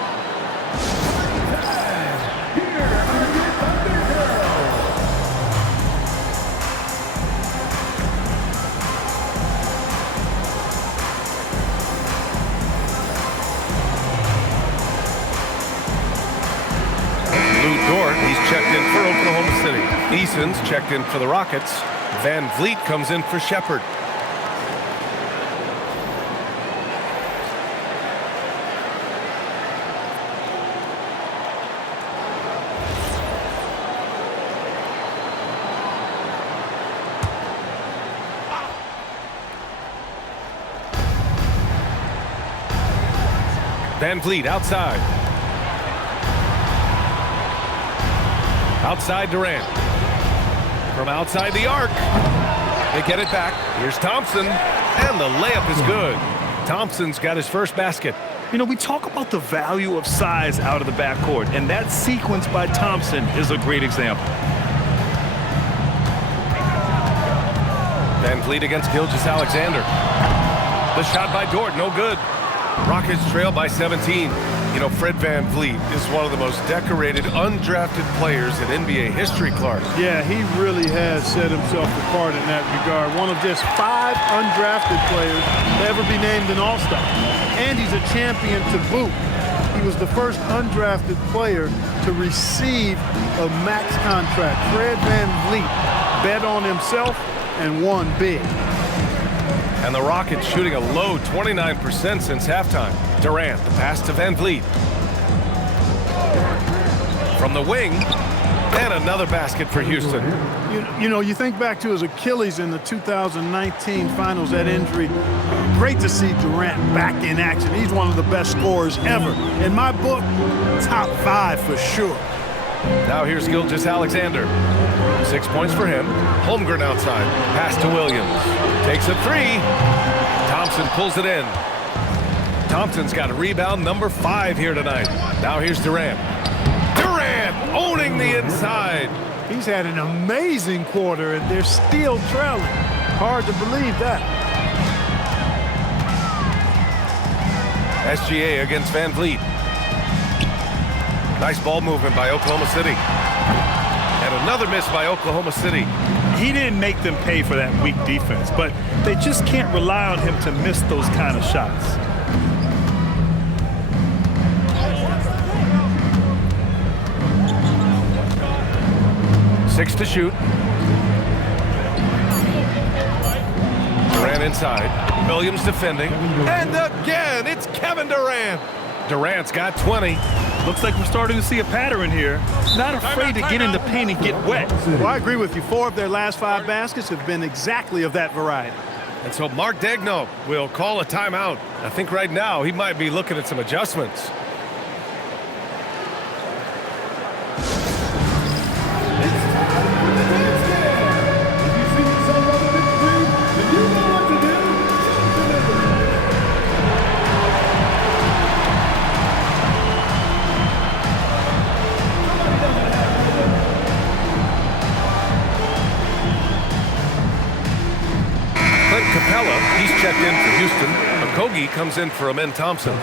He's checked in for Oklahoma City. Eason's checked in for the Rockets. Van Vliet comes in for Shepherd. Van Vliet outside. Outside Durant. From outside the arc. They get it back. Here's Thompson. And the layup is good. Thompson's got his first basket. You know, we talk about the value of size out of the backcourt, and that sequence by Thompson is a great example. Van Vliet against Gilgeous-Alexander. The shot by Dort, no good. Rockets trail by 17. You know, Fred Van Vliet is one of the most decorated, undrafted players in NBA history, Clark. Yeah, he really has set himself apart in that regard. One of just 5 undrafted players to ever be named an All-Star. And he's a champion to boot. He was the first undrafted player to receive a max contract. Fred Van Vliet bet on himself and won big. And the Rockets shooting a low 29% since halftime. Durant, the pass to Van Vliet. From the wing, and another basket for Houston. You know, you think back to his Achilles in the 2019 finals, that injury. Great to see Durant back in action. He's one of the best scorers ever. In my book, top 5 for sure. Now here's Gilgeous-Alexander. 6 points for him. Holmgren outside. Pass to Williams. Takes a 3. Thompson pulls it in. Thompson's got a rebound number 5 here tonight. Now here's Durant. Durant owning the inside. He's had an amazing quarter, and they're still trailing. Hard to believe that. SGA against Van Vliet. Nice ball movement by Oklahoma City. And another miss by Oklahoma City. He didn't make them pay for that weak defense, but they just can't rely on him to miss those kind of shots. Six to shoot. Durant inside. Williams defending. And again, it's Kevin Durant. Durant's got 20. Looks like we're starting to see a pattern here. Not afraid to get in the paint and get wet. Well, I agree with you. 4 of their last 5 baskets have been exactly of that variety. And so Mark Daigneault will call a timeout. I think right now he might be looking at some adjustments. He's checked in for Houston. Okogie comes in for Amen Thompson.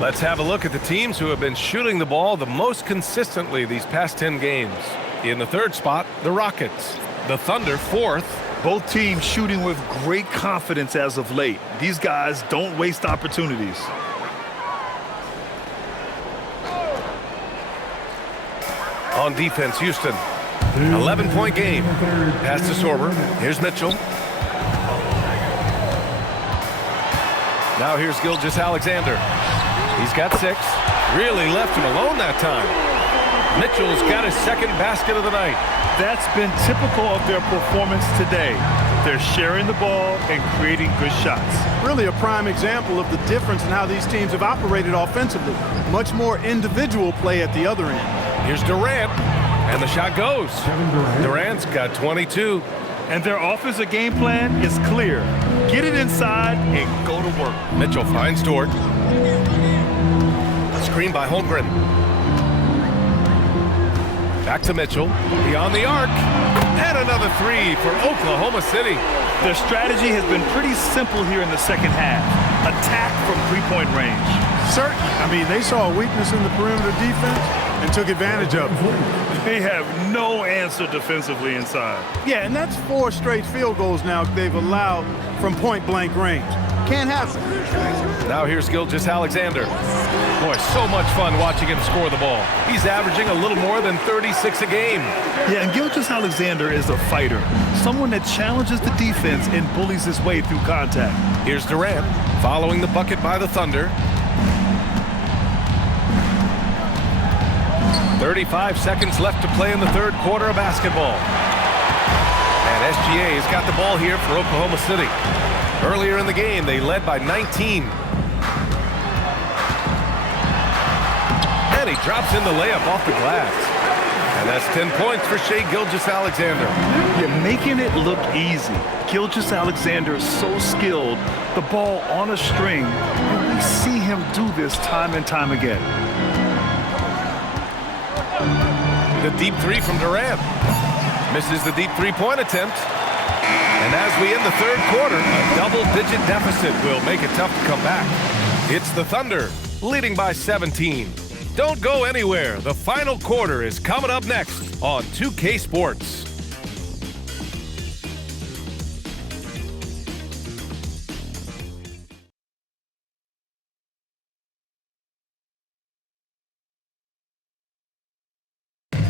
Let's have a look at the teams who have been shooting the ball the most consistently these past 10 games. In the 3rd spot, the Rockets. The Thunder 4th. Both teams shooting with great confidence as of late. These guys don't waste opportunities. On defense, Houston. 11-point game. Pass to Sorber. Here's Mitchell. Now here's Gilgeous-Alexander. He's got 6. Really left him alone that time. Mitchell's got his 2nd basket of the night. That's been typical of their performance today. They're sharing the ball and creating good shots. Really a prime example of the difference in how these teams have operated offensively. Much more individual play at the other end. Here's Durant, and the shot goes. Durant's got 22. And their offensive game plan is clear. Get it inside and go to work. Mitchell finds Dort. Screen by Holmgren. Back to Mitchell. Beyond the arc. And another 3 for Oklahoma City. Their strategy has been pretty simple here in the 2nd half. Attack from 3-point range. Certainly. I mean, they saw a weakness in the perimeter defense and took advantage of it. They have no answer defensively inside. Yeah, and that's 4 straight field goals now they've allowed from point-blank range. Can't happen. Now here's Gilgeous-Alexander. Boy, so much fun watching him score the ball. He's averaging a little more than 36 a game. Yeah, and Gilgeous-Alexander is a fighter. Someone that challenges the defense and bullies his way through contact. Here's Durant following the bucket by the Thunder. 35 seconds left to play in the 3rd quarter of basketball. And SGA has got the ball here for Oklahoma City. Earlier in the game, they led by 19. And he drops in the layup off the glass. And that's 10 points for Shai Gilgeous-Alexander. You're making it look easy. Gilgeous-Alexander is so skilled. The ball on a string. And we see him do this time and time again. The deep 3 from Durant. Misses the deep 3-point attempt. And as we end the 3rd quarter, a double-digit deficit will make it tough to come back. It's the Thunder, leading by 17. Don't go anywhere. The final quarter is coming up next on 2K Sports.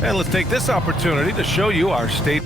And let's take this opportunity to show you our state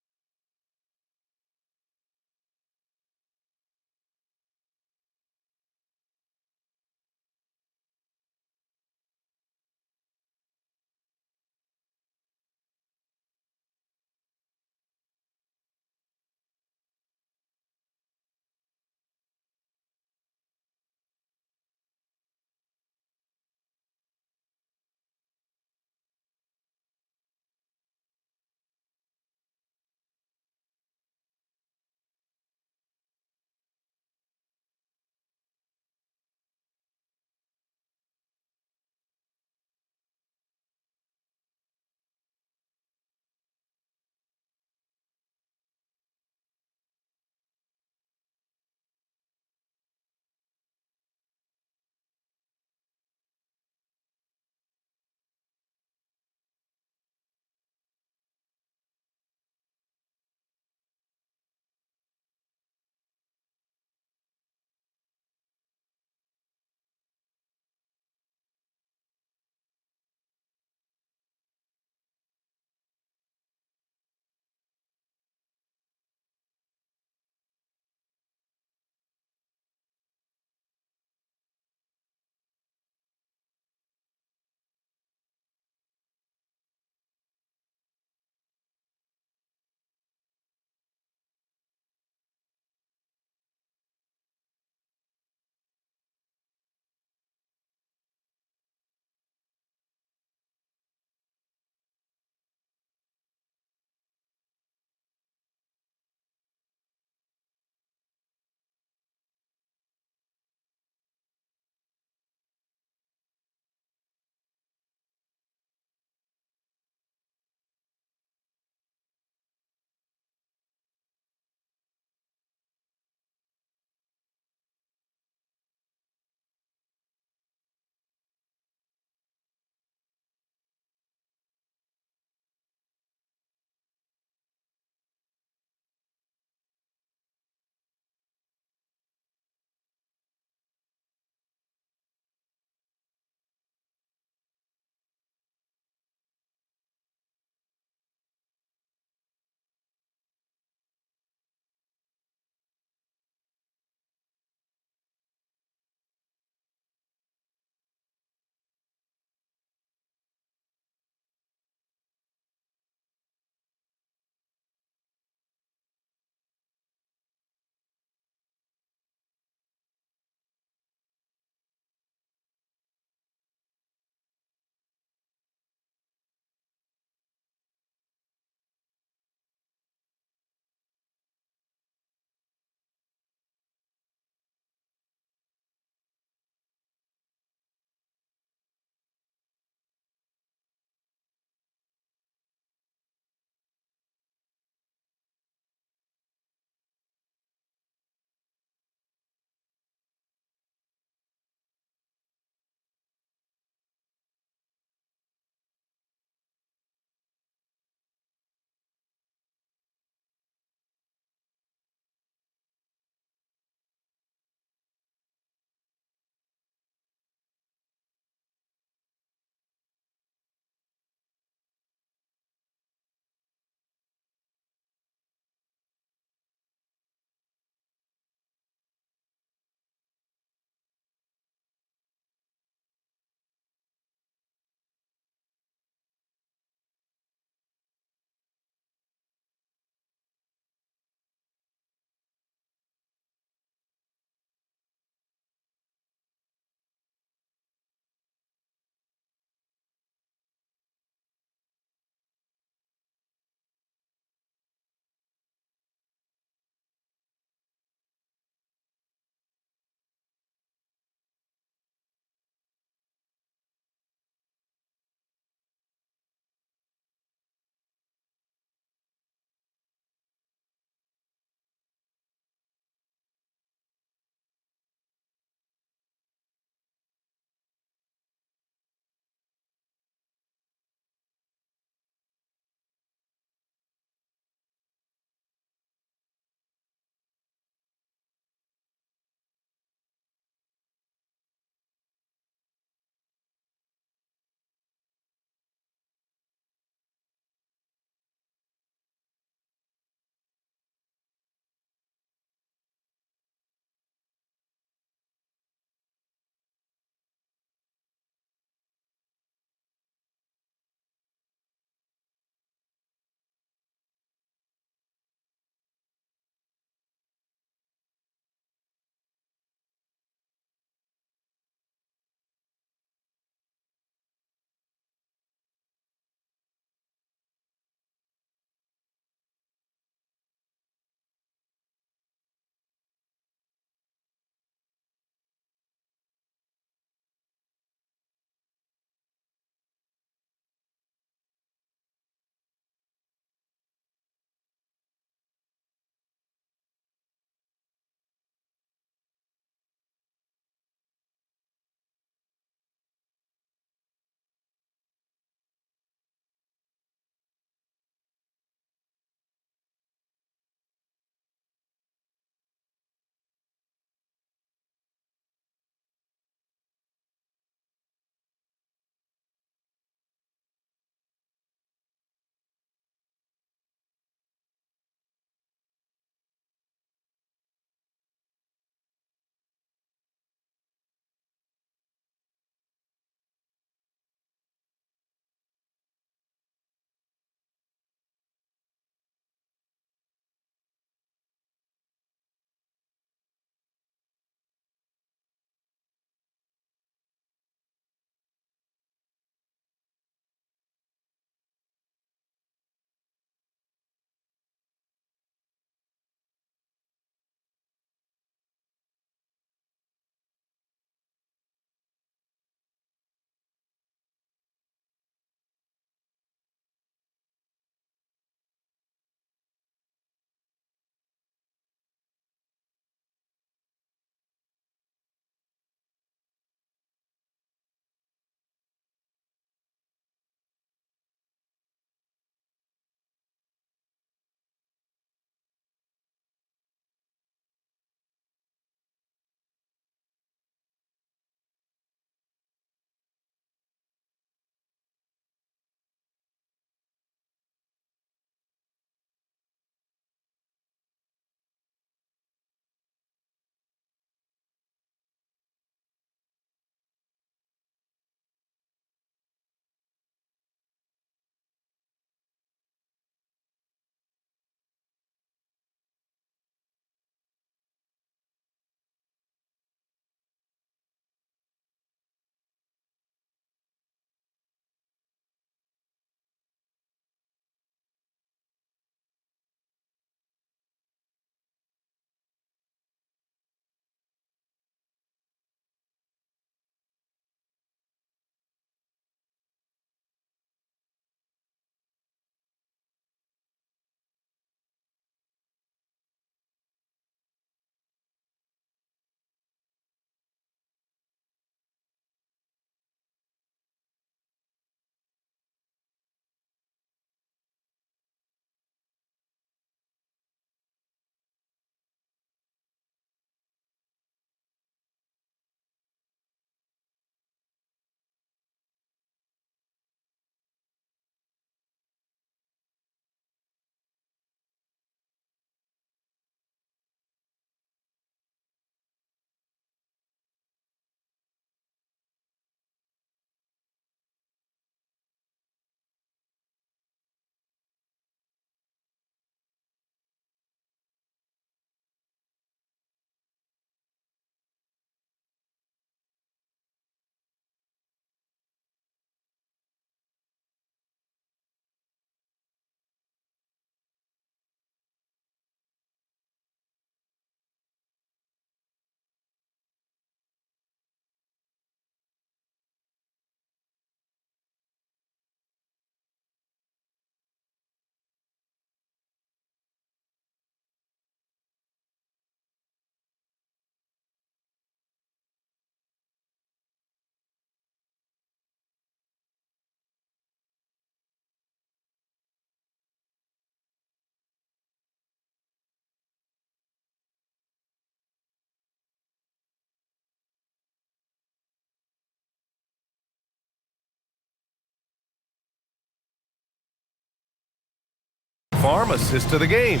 Farm assist of the game.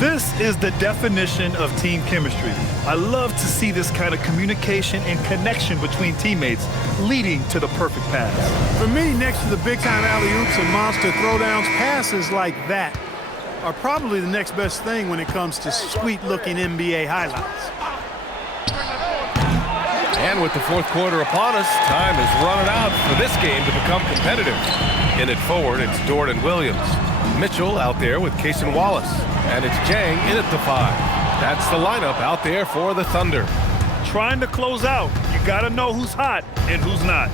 This is the definition of team chemistry. I love to see this kind of communication and connection between teammates leading to the perfect pass. For me, next to the big-time alley-oops and monster throwdowns, passes like that are probably the next best thing when it comes to sweet-looking NBA highlights. And with the fourth quarter upon us, time is running out for this game to become competitive. In it forward, it's Dort and Williams. Mitchell out there with Cason Wallace. And it's Jang in at the 5. That's the lineup out there for the Thunder. Trying to close out, you got to know who's hot and who's not.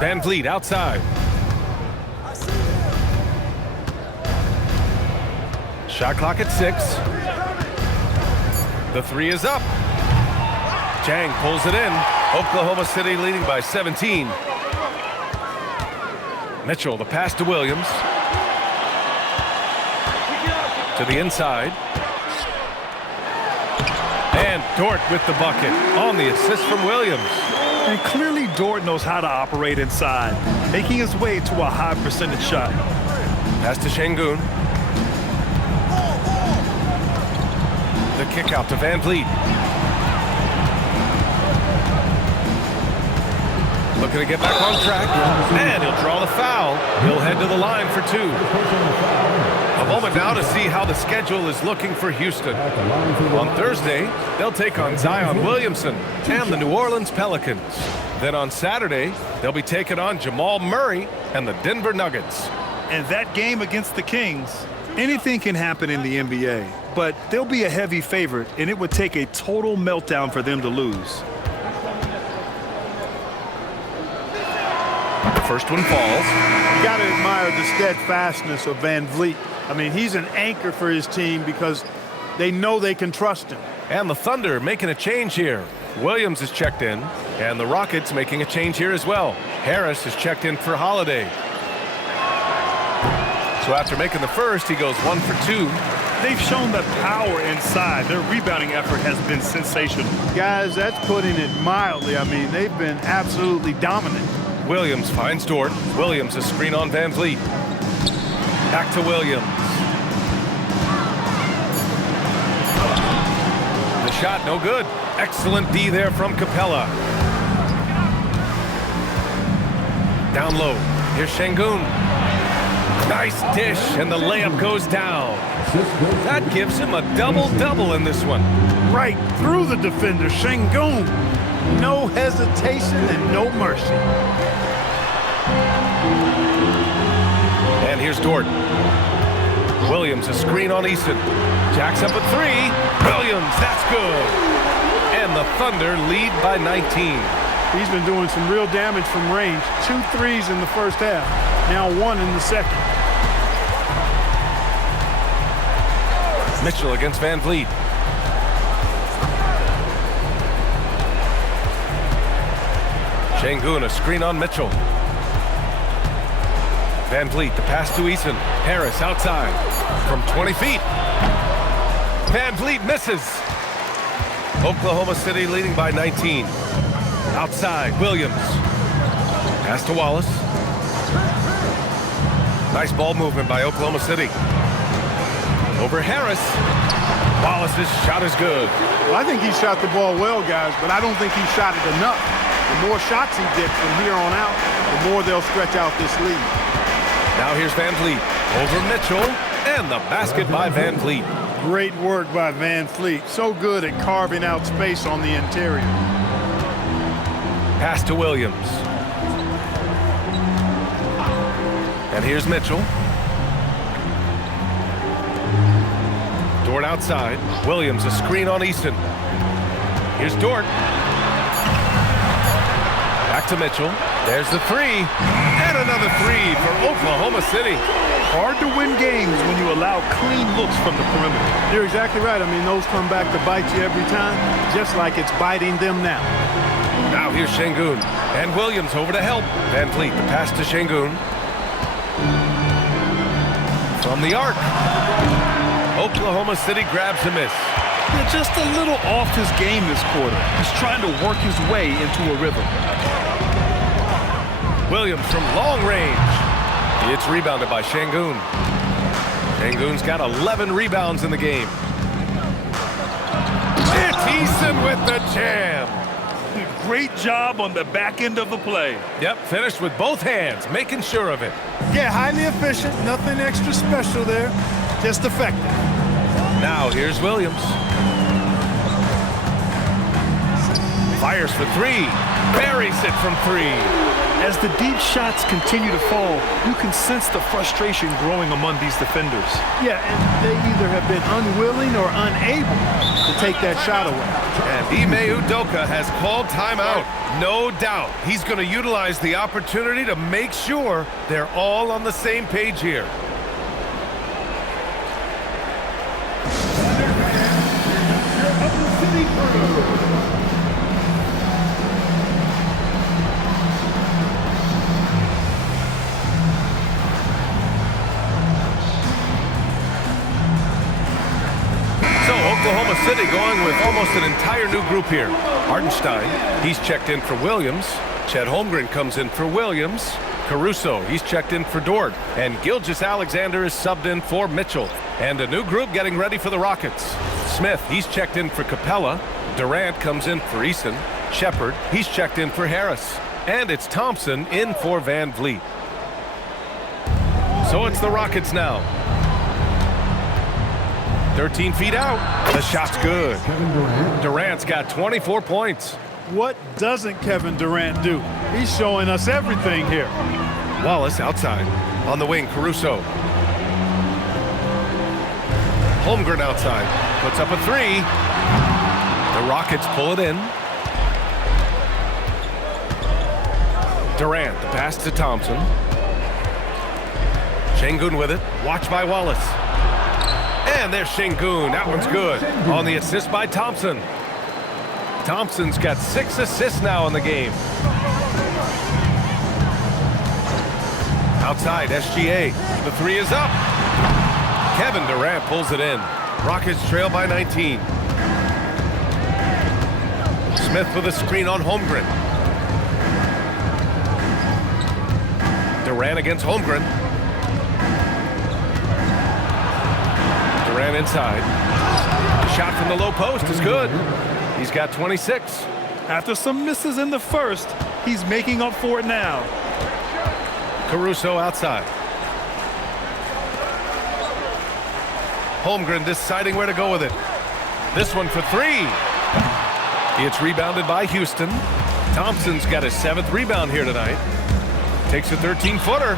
Van Vliet outside. Shot clock at 6. The 3 is up. Jang pulls it in. Oklahoma City leading by 17. Mitchell, the pass to Williams. To the inside. And Dort with the bucket on the assist from Williams. And clearly Dort knows how to operate inside, making his way to a high percentage shot. Pass to Şengün. The kick out to Van Vliet. Looking to get back on track. And he'll draw the foul. He'll head to the line for 2. A moment now to see how the schedule is looking for Houston. On Thursday, they'll take on Zion Williamson and the New Orleans Pelicans. Then on Saturday, they'll be taking on Jamal Murray and the Denver Nuggets. And that game against the Kings, anything can happen in the NBA, but they'll be a heavy favorite, and it would take a total meltdown for them to lose. The first one falls. You got to admire the steadfastness of Van Vliet. I mean, he's an anchor for his team because they know they can trust him. And the Thunder making a change here. Williams is checked in, and the Rockets making a change here as well. Harris is checked in for Holiday. So after making the first, he goes 1 for 2. They've shown the power inside. Their rebounding effort has been sensational. Guys, that's putting it mildly. I mean, they've been absolutely dominant. Williams finds Dort. Williams a screen on Van Vliet. Back to Williams. The shot no good. Excellent D there from Capella. Down low. Here's Şengün. Nice dish, and the layup goes down. That gives him a double-double in this one. Right through the defender, Şengün. No hesitation and no mercy. And here's Dort. Williams a screen on Easton. Jacks up a 3. Williams, that's good. And the Thunder lead by 19. He's been doing some real damage from range. 2 threes in the first half. Now 1 in the second. Mitchell against Van Vliet. Şengün a screen on Mitchell. Van Vliet, the pass to Eason. Harris outside from 20 feet. Van Vliet misses. Oklahoma City leading by 19. Outside, Williams. Pass to Wallace. Nice ball movement by Oklahoma City. Over Harris. Wallace's shot is good. Well, I think he shot the ball well, guys, but I don't think he shot it enough. The more shots he gets from here on out, the more they'll stretch out this lead. Now here's Van Vliet over Mitchell, and the basket by Van Vliet. Great work by Van Vliet. So good at carving out space on the interior. Pass to Williams. And here's Mitchell. Dort outside. Williams a screen on Easton. Here's Dort. Back to Mitchell. There's the 3. And another 3 for Oklahoma City. Hard to win games when you allow clean looks from the perimeter. You're exactly right. I mean, those come back to bite you every time, just like it's biting them now. Now here's Şengün. And Williams over to help. Van Vliet, the pass to Şengün. From the arc. Oklahoma City grabs a miss. They're just a little off his game this quarter. He's trying to work his way into a rhythm. Williams from long range. It's rebounded by Şengün. Şengün's got 11 rebounds in the game. It's Eason with the jam. Great job on the back end of the play. Yep, finished with both hands, making sure of it. Yeah, highly efficient. Nothing extra special there. Just effective. Now here's Williams. Fires for three. Buries it from three. As the deep shots continue to fall, you can sense the frustration growing among these defenders. Yeah, and they either have been unwilling or unable to take that shot away. And Ime Udoka has called timeout. No doubt he's going to utilize the opportunity to make sure they're all on the same page here. Oklahoma City going with almost an entire new group here. Hartenstein, he's checked in for Williams. Chet Holmgren comes in for Williams. Caruso, he's checked in for Dort. And Gilgeous-Alexander is subbed in for Mitchell. And a new group getting ready for the Rockets. Smith, he's checked in for Capella. Durant comes in for Eason. Shepard, he's checked in for Harris. And it's Thompson in for Van Vliet. So it's the Rockets now. 13 feet out. The shot's good. Durant's got 24 points. What doesn't Kevin Durant do? He's showing us everything here. Wallace outside. On the wing, Caruso. Holmgren outside. Puts up a three. The Rockets pull it in. Durant, the pass to Thompson. Şengün with it. Watched by Wallace. And there's Şengün. That one's good. On the assist by Thompson. Thompson's got 6 assists now in the game. Outside, SGA. The three is up. Kevin Durant pulls it in. Rockets trail by 19. Smith with a screen on Holmgren. Durant against Holmgren. Durant inside. The shot from the low post is good. He's got 26. After some misses in the first, he's making up for it now. Caruso outside. Holmgren deciding where to go with it. This one for three. It's rebounded by Houston. Thompson's got his 7th rebound here tonight. Takes a 13-footer,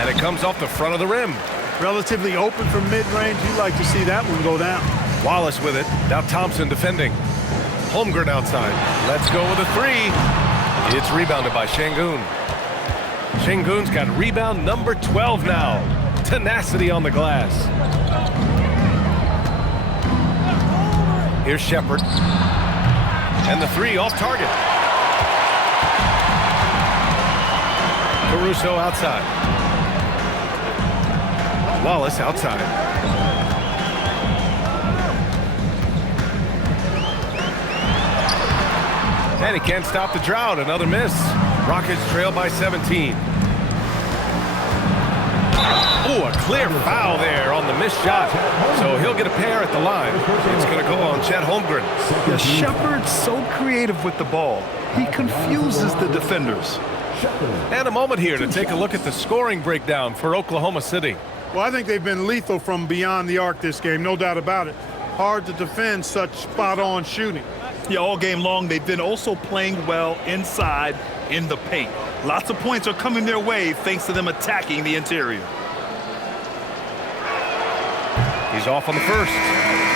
and it comes off the front of the rim. Relatively open from mid-range. You'd like to see that one go down. Wallace with it. Now Thompson defending. Holmgren outside. Let's go with a three. It's rebounded by Şengün. Şengün's got rebound number 12 now. Tenacity on the glass. Here's Shepard. And the three off target. Caruso outside. Wallace outside. And he can't stop the drought. Another miss. Rockets trail by 17. Oh, a clear foul there on the missed shot. So he'll get a pair at the line. It's going to go on Chet Holmgren. Yeah, Shepard's so creative with the ball. He confuses the defenders. And a moment here to take a look at the scoring breakdown for Oklahoma City. Well, I think they've been lethal from beyond the arc this game, no doubt about it. Hard to defend such spot-on shooting. Yeah, all game long, they've been also playing well inside in the paint. Lots of points are coming their way thanks to them attacking the interior. He's off on the first.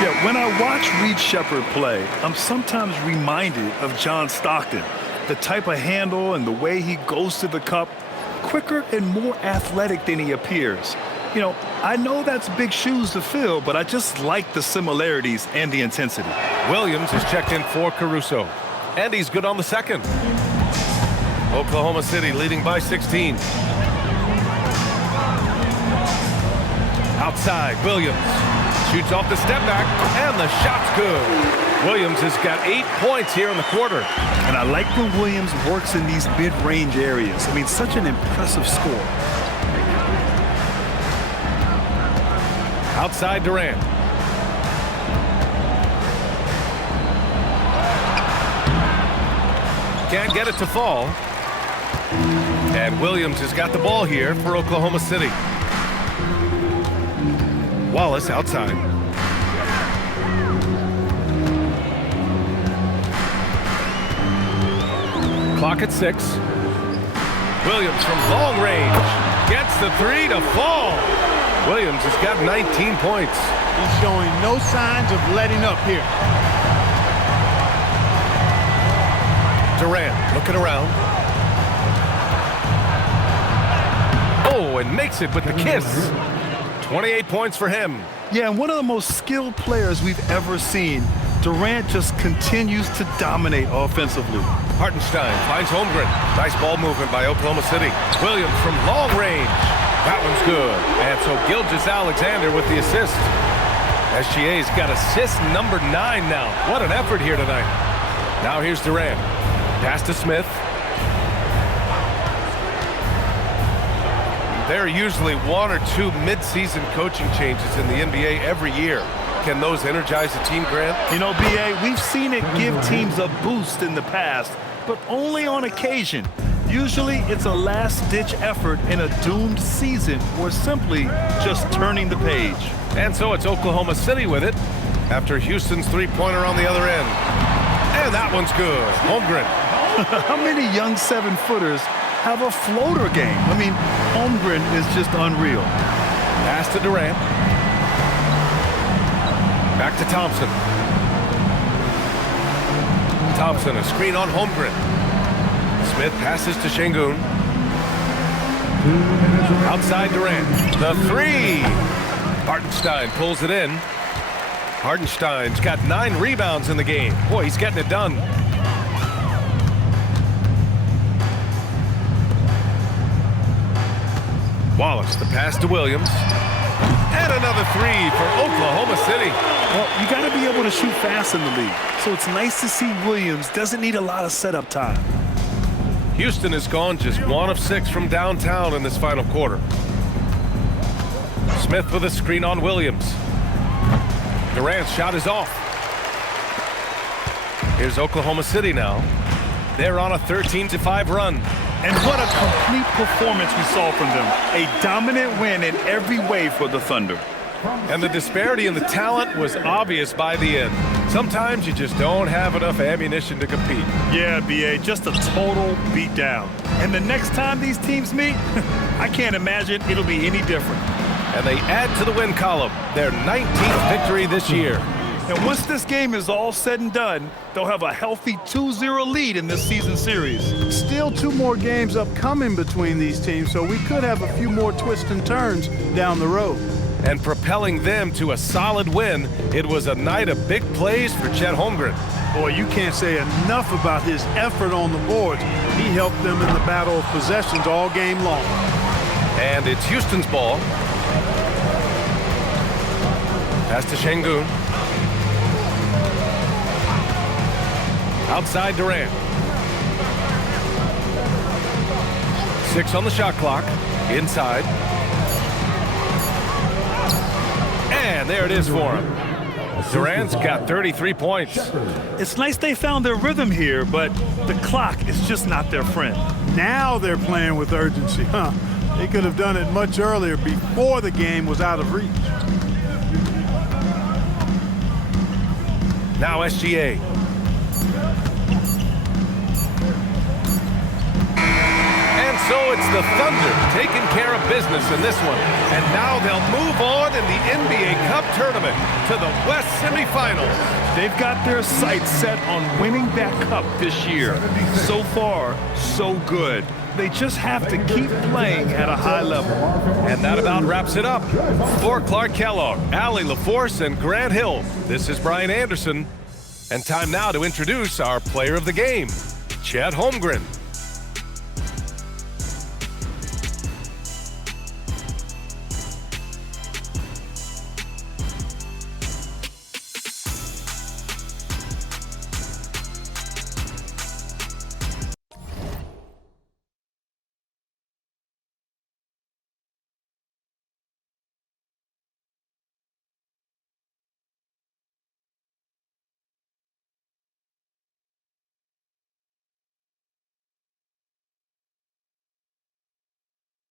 Yeah, when I watch Reed Shepard play, I'm sometimes reminded of John Stockton. The type of handle and the way he goes to the cup, quicker and more athletic than he appears. You know, I know that's big shoes to fill, but I just like the similarities and the intensity. Williams is checked in for Caruso. And he's good on the second. Oklahoma City leading by 16. Outside, Williams shoots off the step back, and the shot's good. Williams has got 8 points here in the quarter. And I like when Williams works in these mid-range areas. I mean, such an impressive score. Outside Durant. Can't get it to fall. And Williams has got the ball here for Oklahoma City. Wallace outside. Clock at 6. Williams from long range gets the 3 to fall. Williams has got 19 points. He's showing no signs of letting up here. Durant looking around. Oh, and makes it with the kiss. 28 points for him. Yeah, and one of the most skilled players we've ever seen. Durant just continues to dominate offensively. Hartenstein finds Holmgren. Nice ball movement by Oklahoma City. Williams from long range. That one's good. And so Gilgeous-Alexander with the assist. SGA's got assist number 9 now. What an effort here tonight. Now here's Durant. Pass to Smith. There are usually 1 or 2 mid-season coaching changes in the NBA every year. Can those energize the team, Grant? You know, B.A., we've seen it give teams a boost in the past, but only on occasion. Usually it's a last-ditch effort in a doomed season or simply just turning the page. And so it's Oklahoma City with it after Houston's three-pointer on the other end. And that one's good. Holmgren. How many young 7-footers have a floater game? I mean, Holmgren is just unreal. Pass to Durant. Back to Thompson. Thompson, a screen on Holmgren. Smith passes to Şengün. Outside Durant. The 3. Hartenstein pulls it in. Hartenstein's got 9 rebounds in the game. Boy, he's getting it done. Wallace, the pass to Williams. And another 3 for Oklahoma City. Well, you got to be able to shoot fast in the league. So it's nice to see Williams doesn't need a lot of setup time. Houston has gone just 1 of 6 from downtown in this final quarter. Smith with a screen on Williams. Durant's shot is off. Here's Oklahoma City now. They're on a 13-5 run. And what a complete performance we saw from them. A dominant win in every way for the Thunder. And the disparity in the talent was obvious by the end. Sometimes you just don't have enough ammunition to compete. Yeah, B.A., just a total beatdown. And the next time these teams meet, I can't imagine it'll be any different. And they add to the win column, their 19th victory this year. And once this game is all said and done, they'll have a healthy 2-0 lead in this season series. Still 2 more games upcoming between these teams, so we could have a few more twists and turns down the road. And propelling them to a solid win, it was a night of big plays for Chet Holmgren. Boy, you can't say enough about his effort on the boards. He helped them in the battle of possessions all game long. And it's Houston's ball. Pass to Şengün. Outside Durant. 6 on the shot clock. Inside. And there it is for him. Durant's got 33 points. It's nice they found their rhythm here, but the clock is just not their friend. Now they're playing with urgency, huh? They could have done it much earlier before the game was out of reach. Now SGA. And so it's the Thunder taking care of business in this one. And now they'll move on in the NBA Cup tournament to the West semifinals. They've got their sights set on winning that cup this year. So far, so good. They just have to keep playing at a high level. And that about wraps it up. For Clark Kellogg, Allie LaForce, and Grant Hill, this is Brian Anderson. And time now to introduce our player of the game, Chet Holmgren.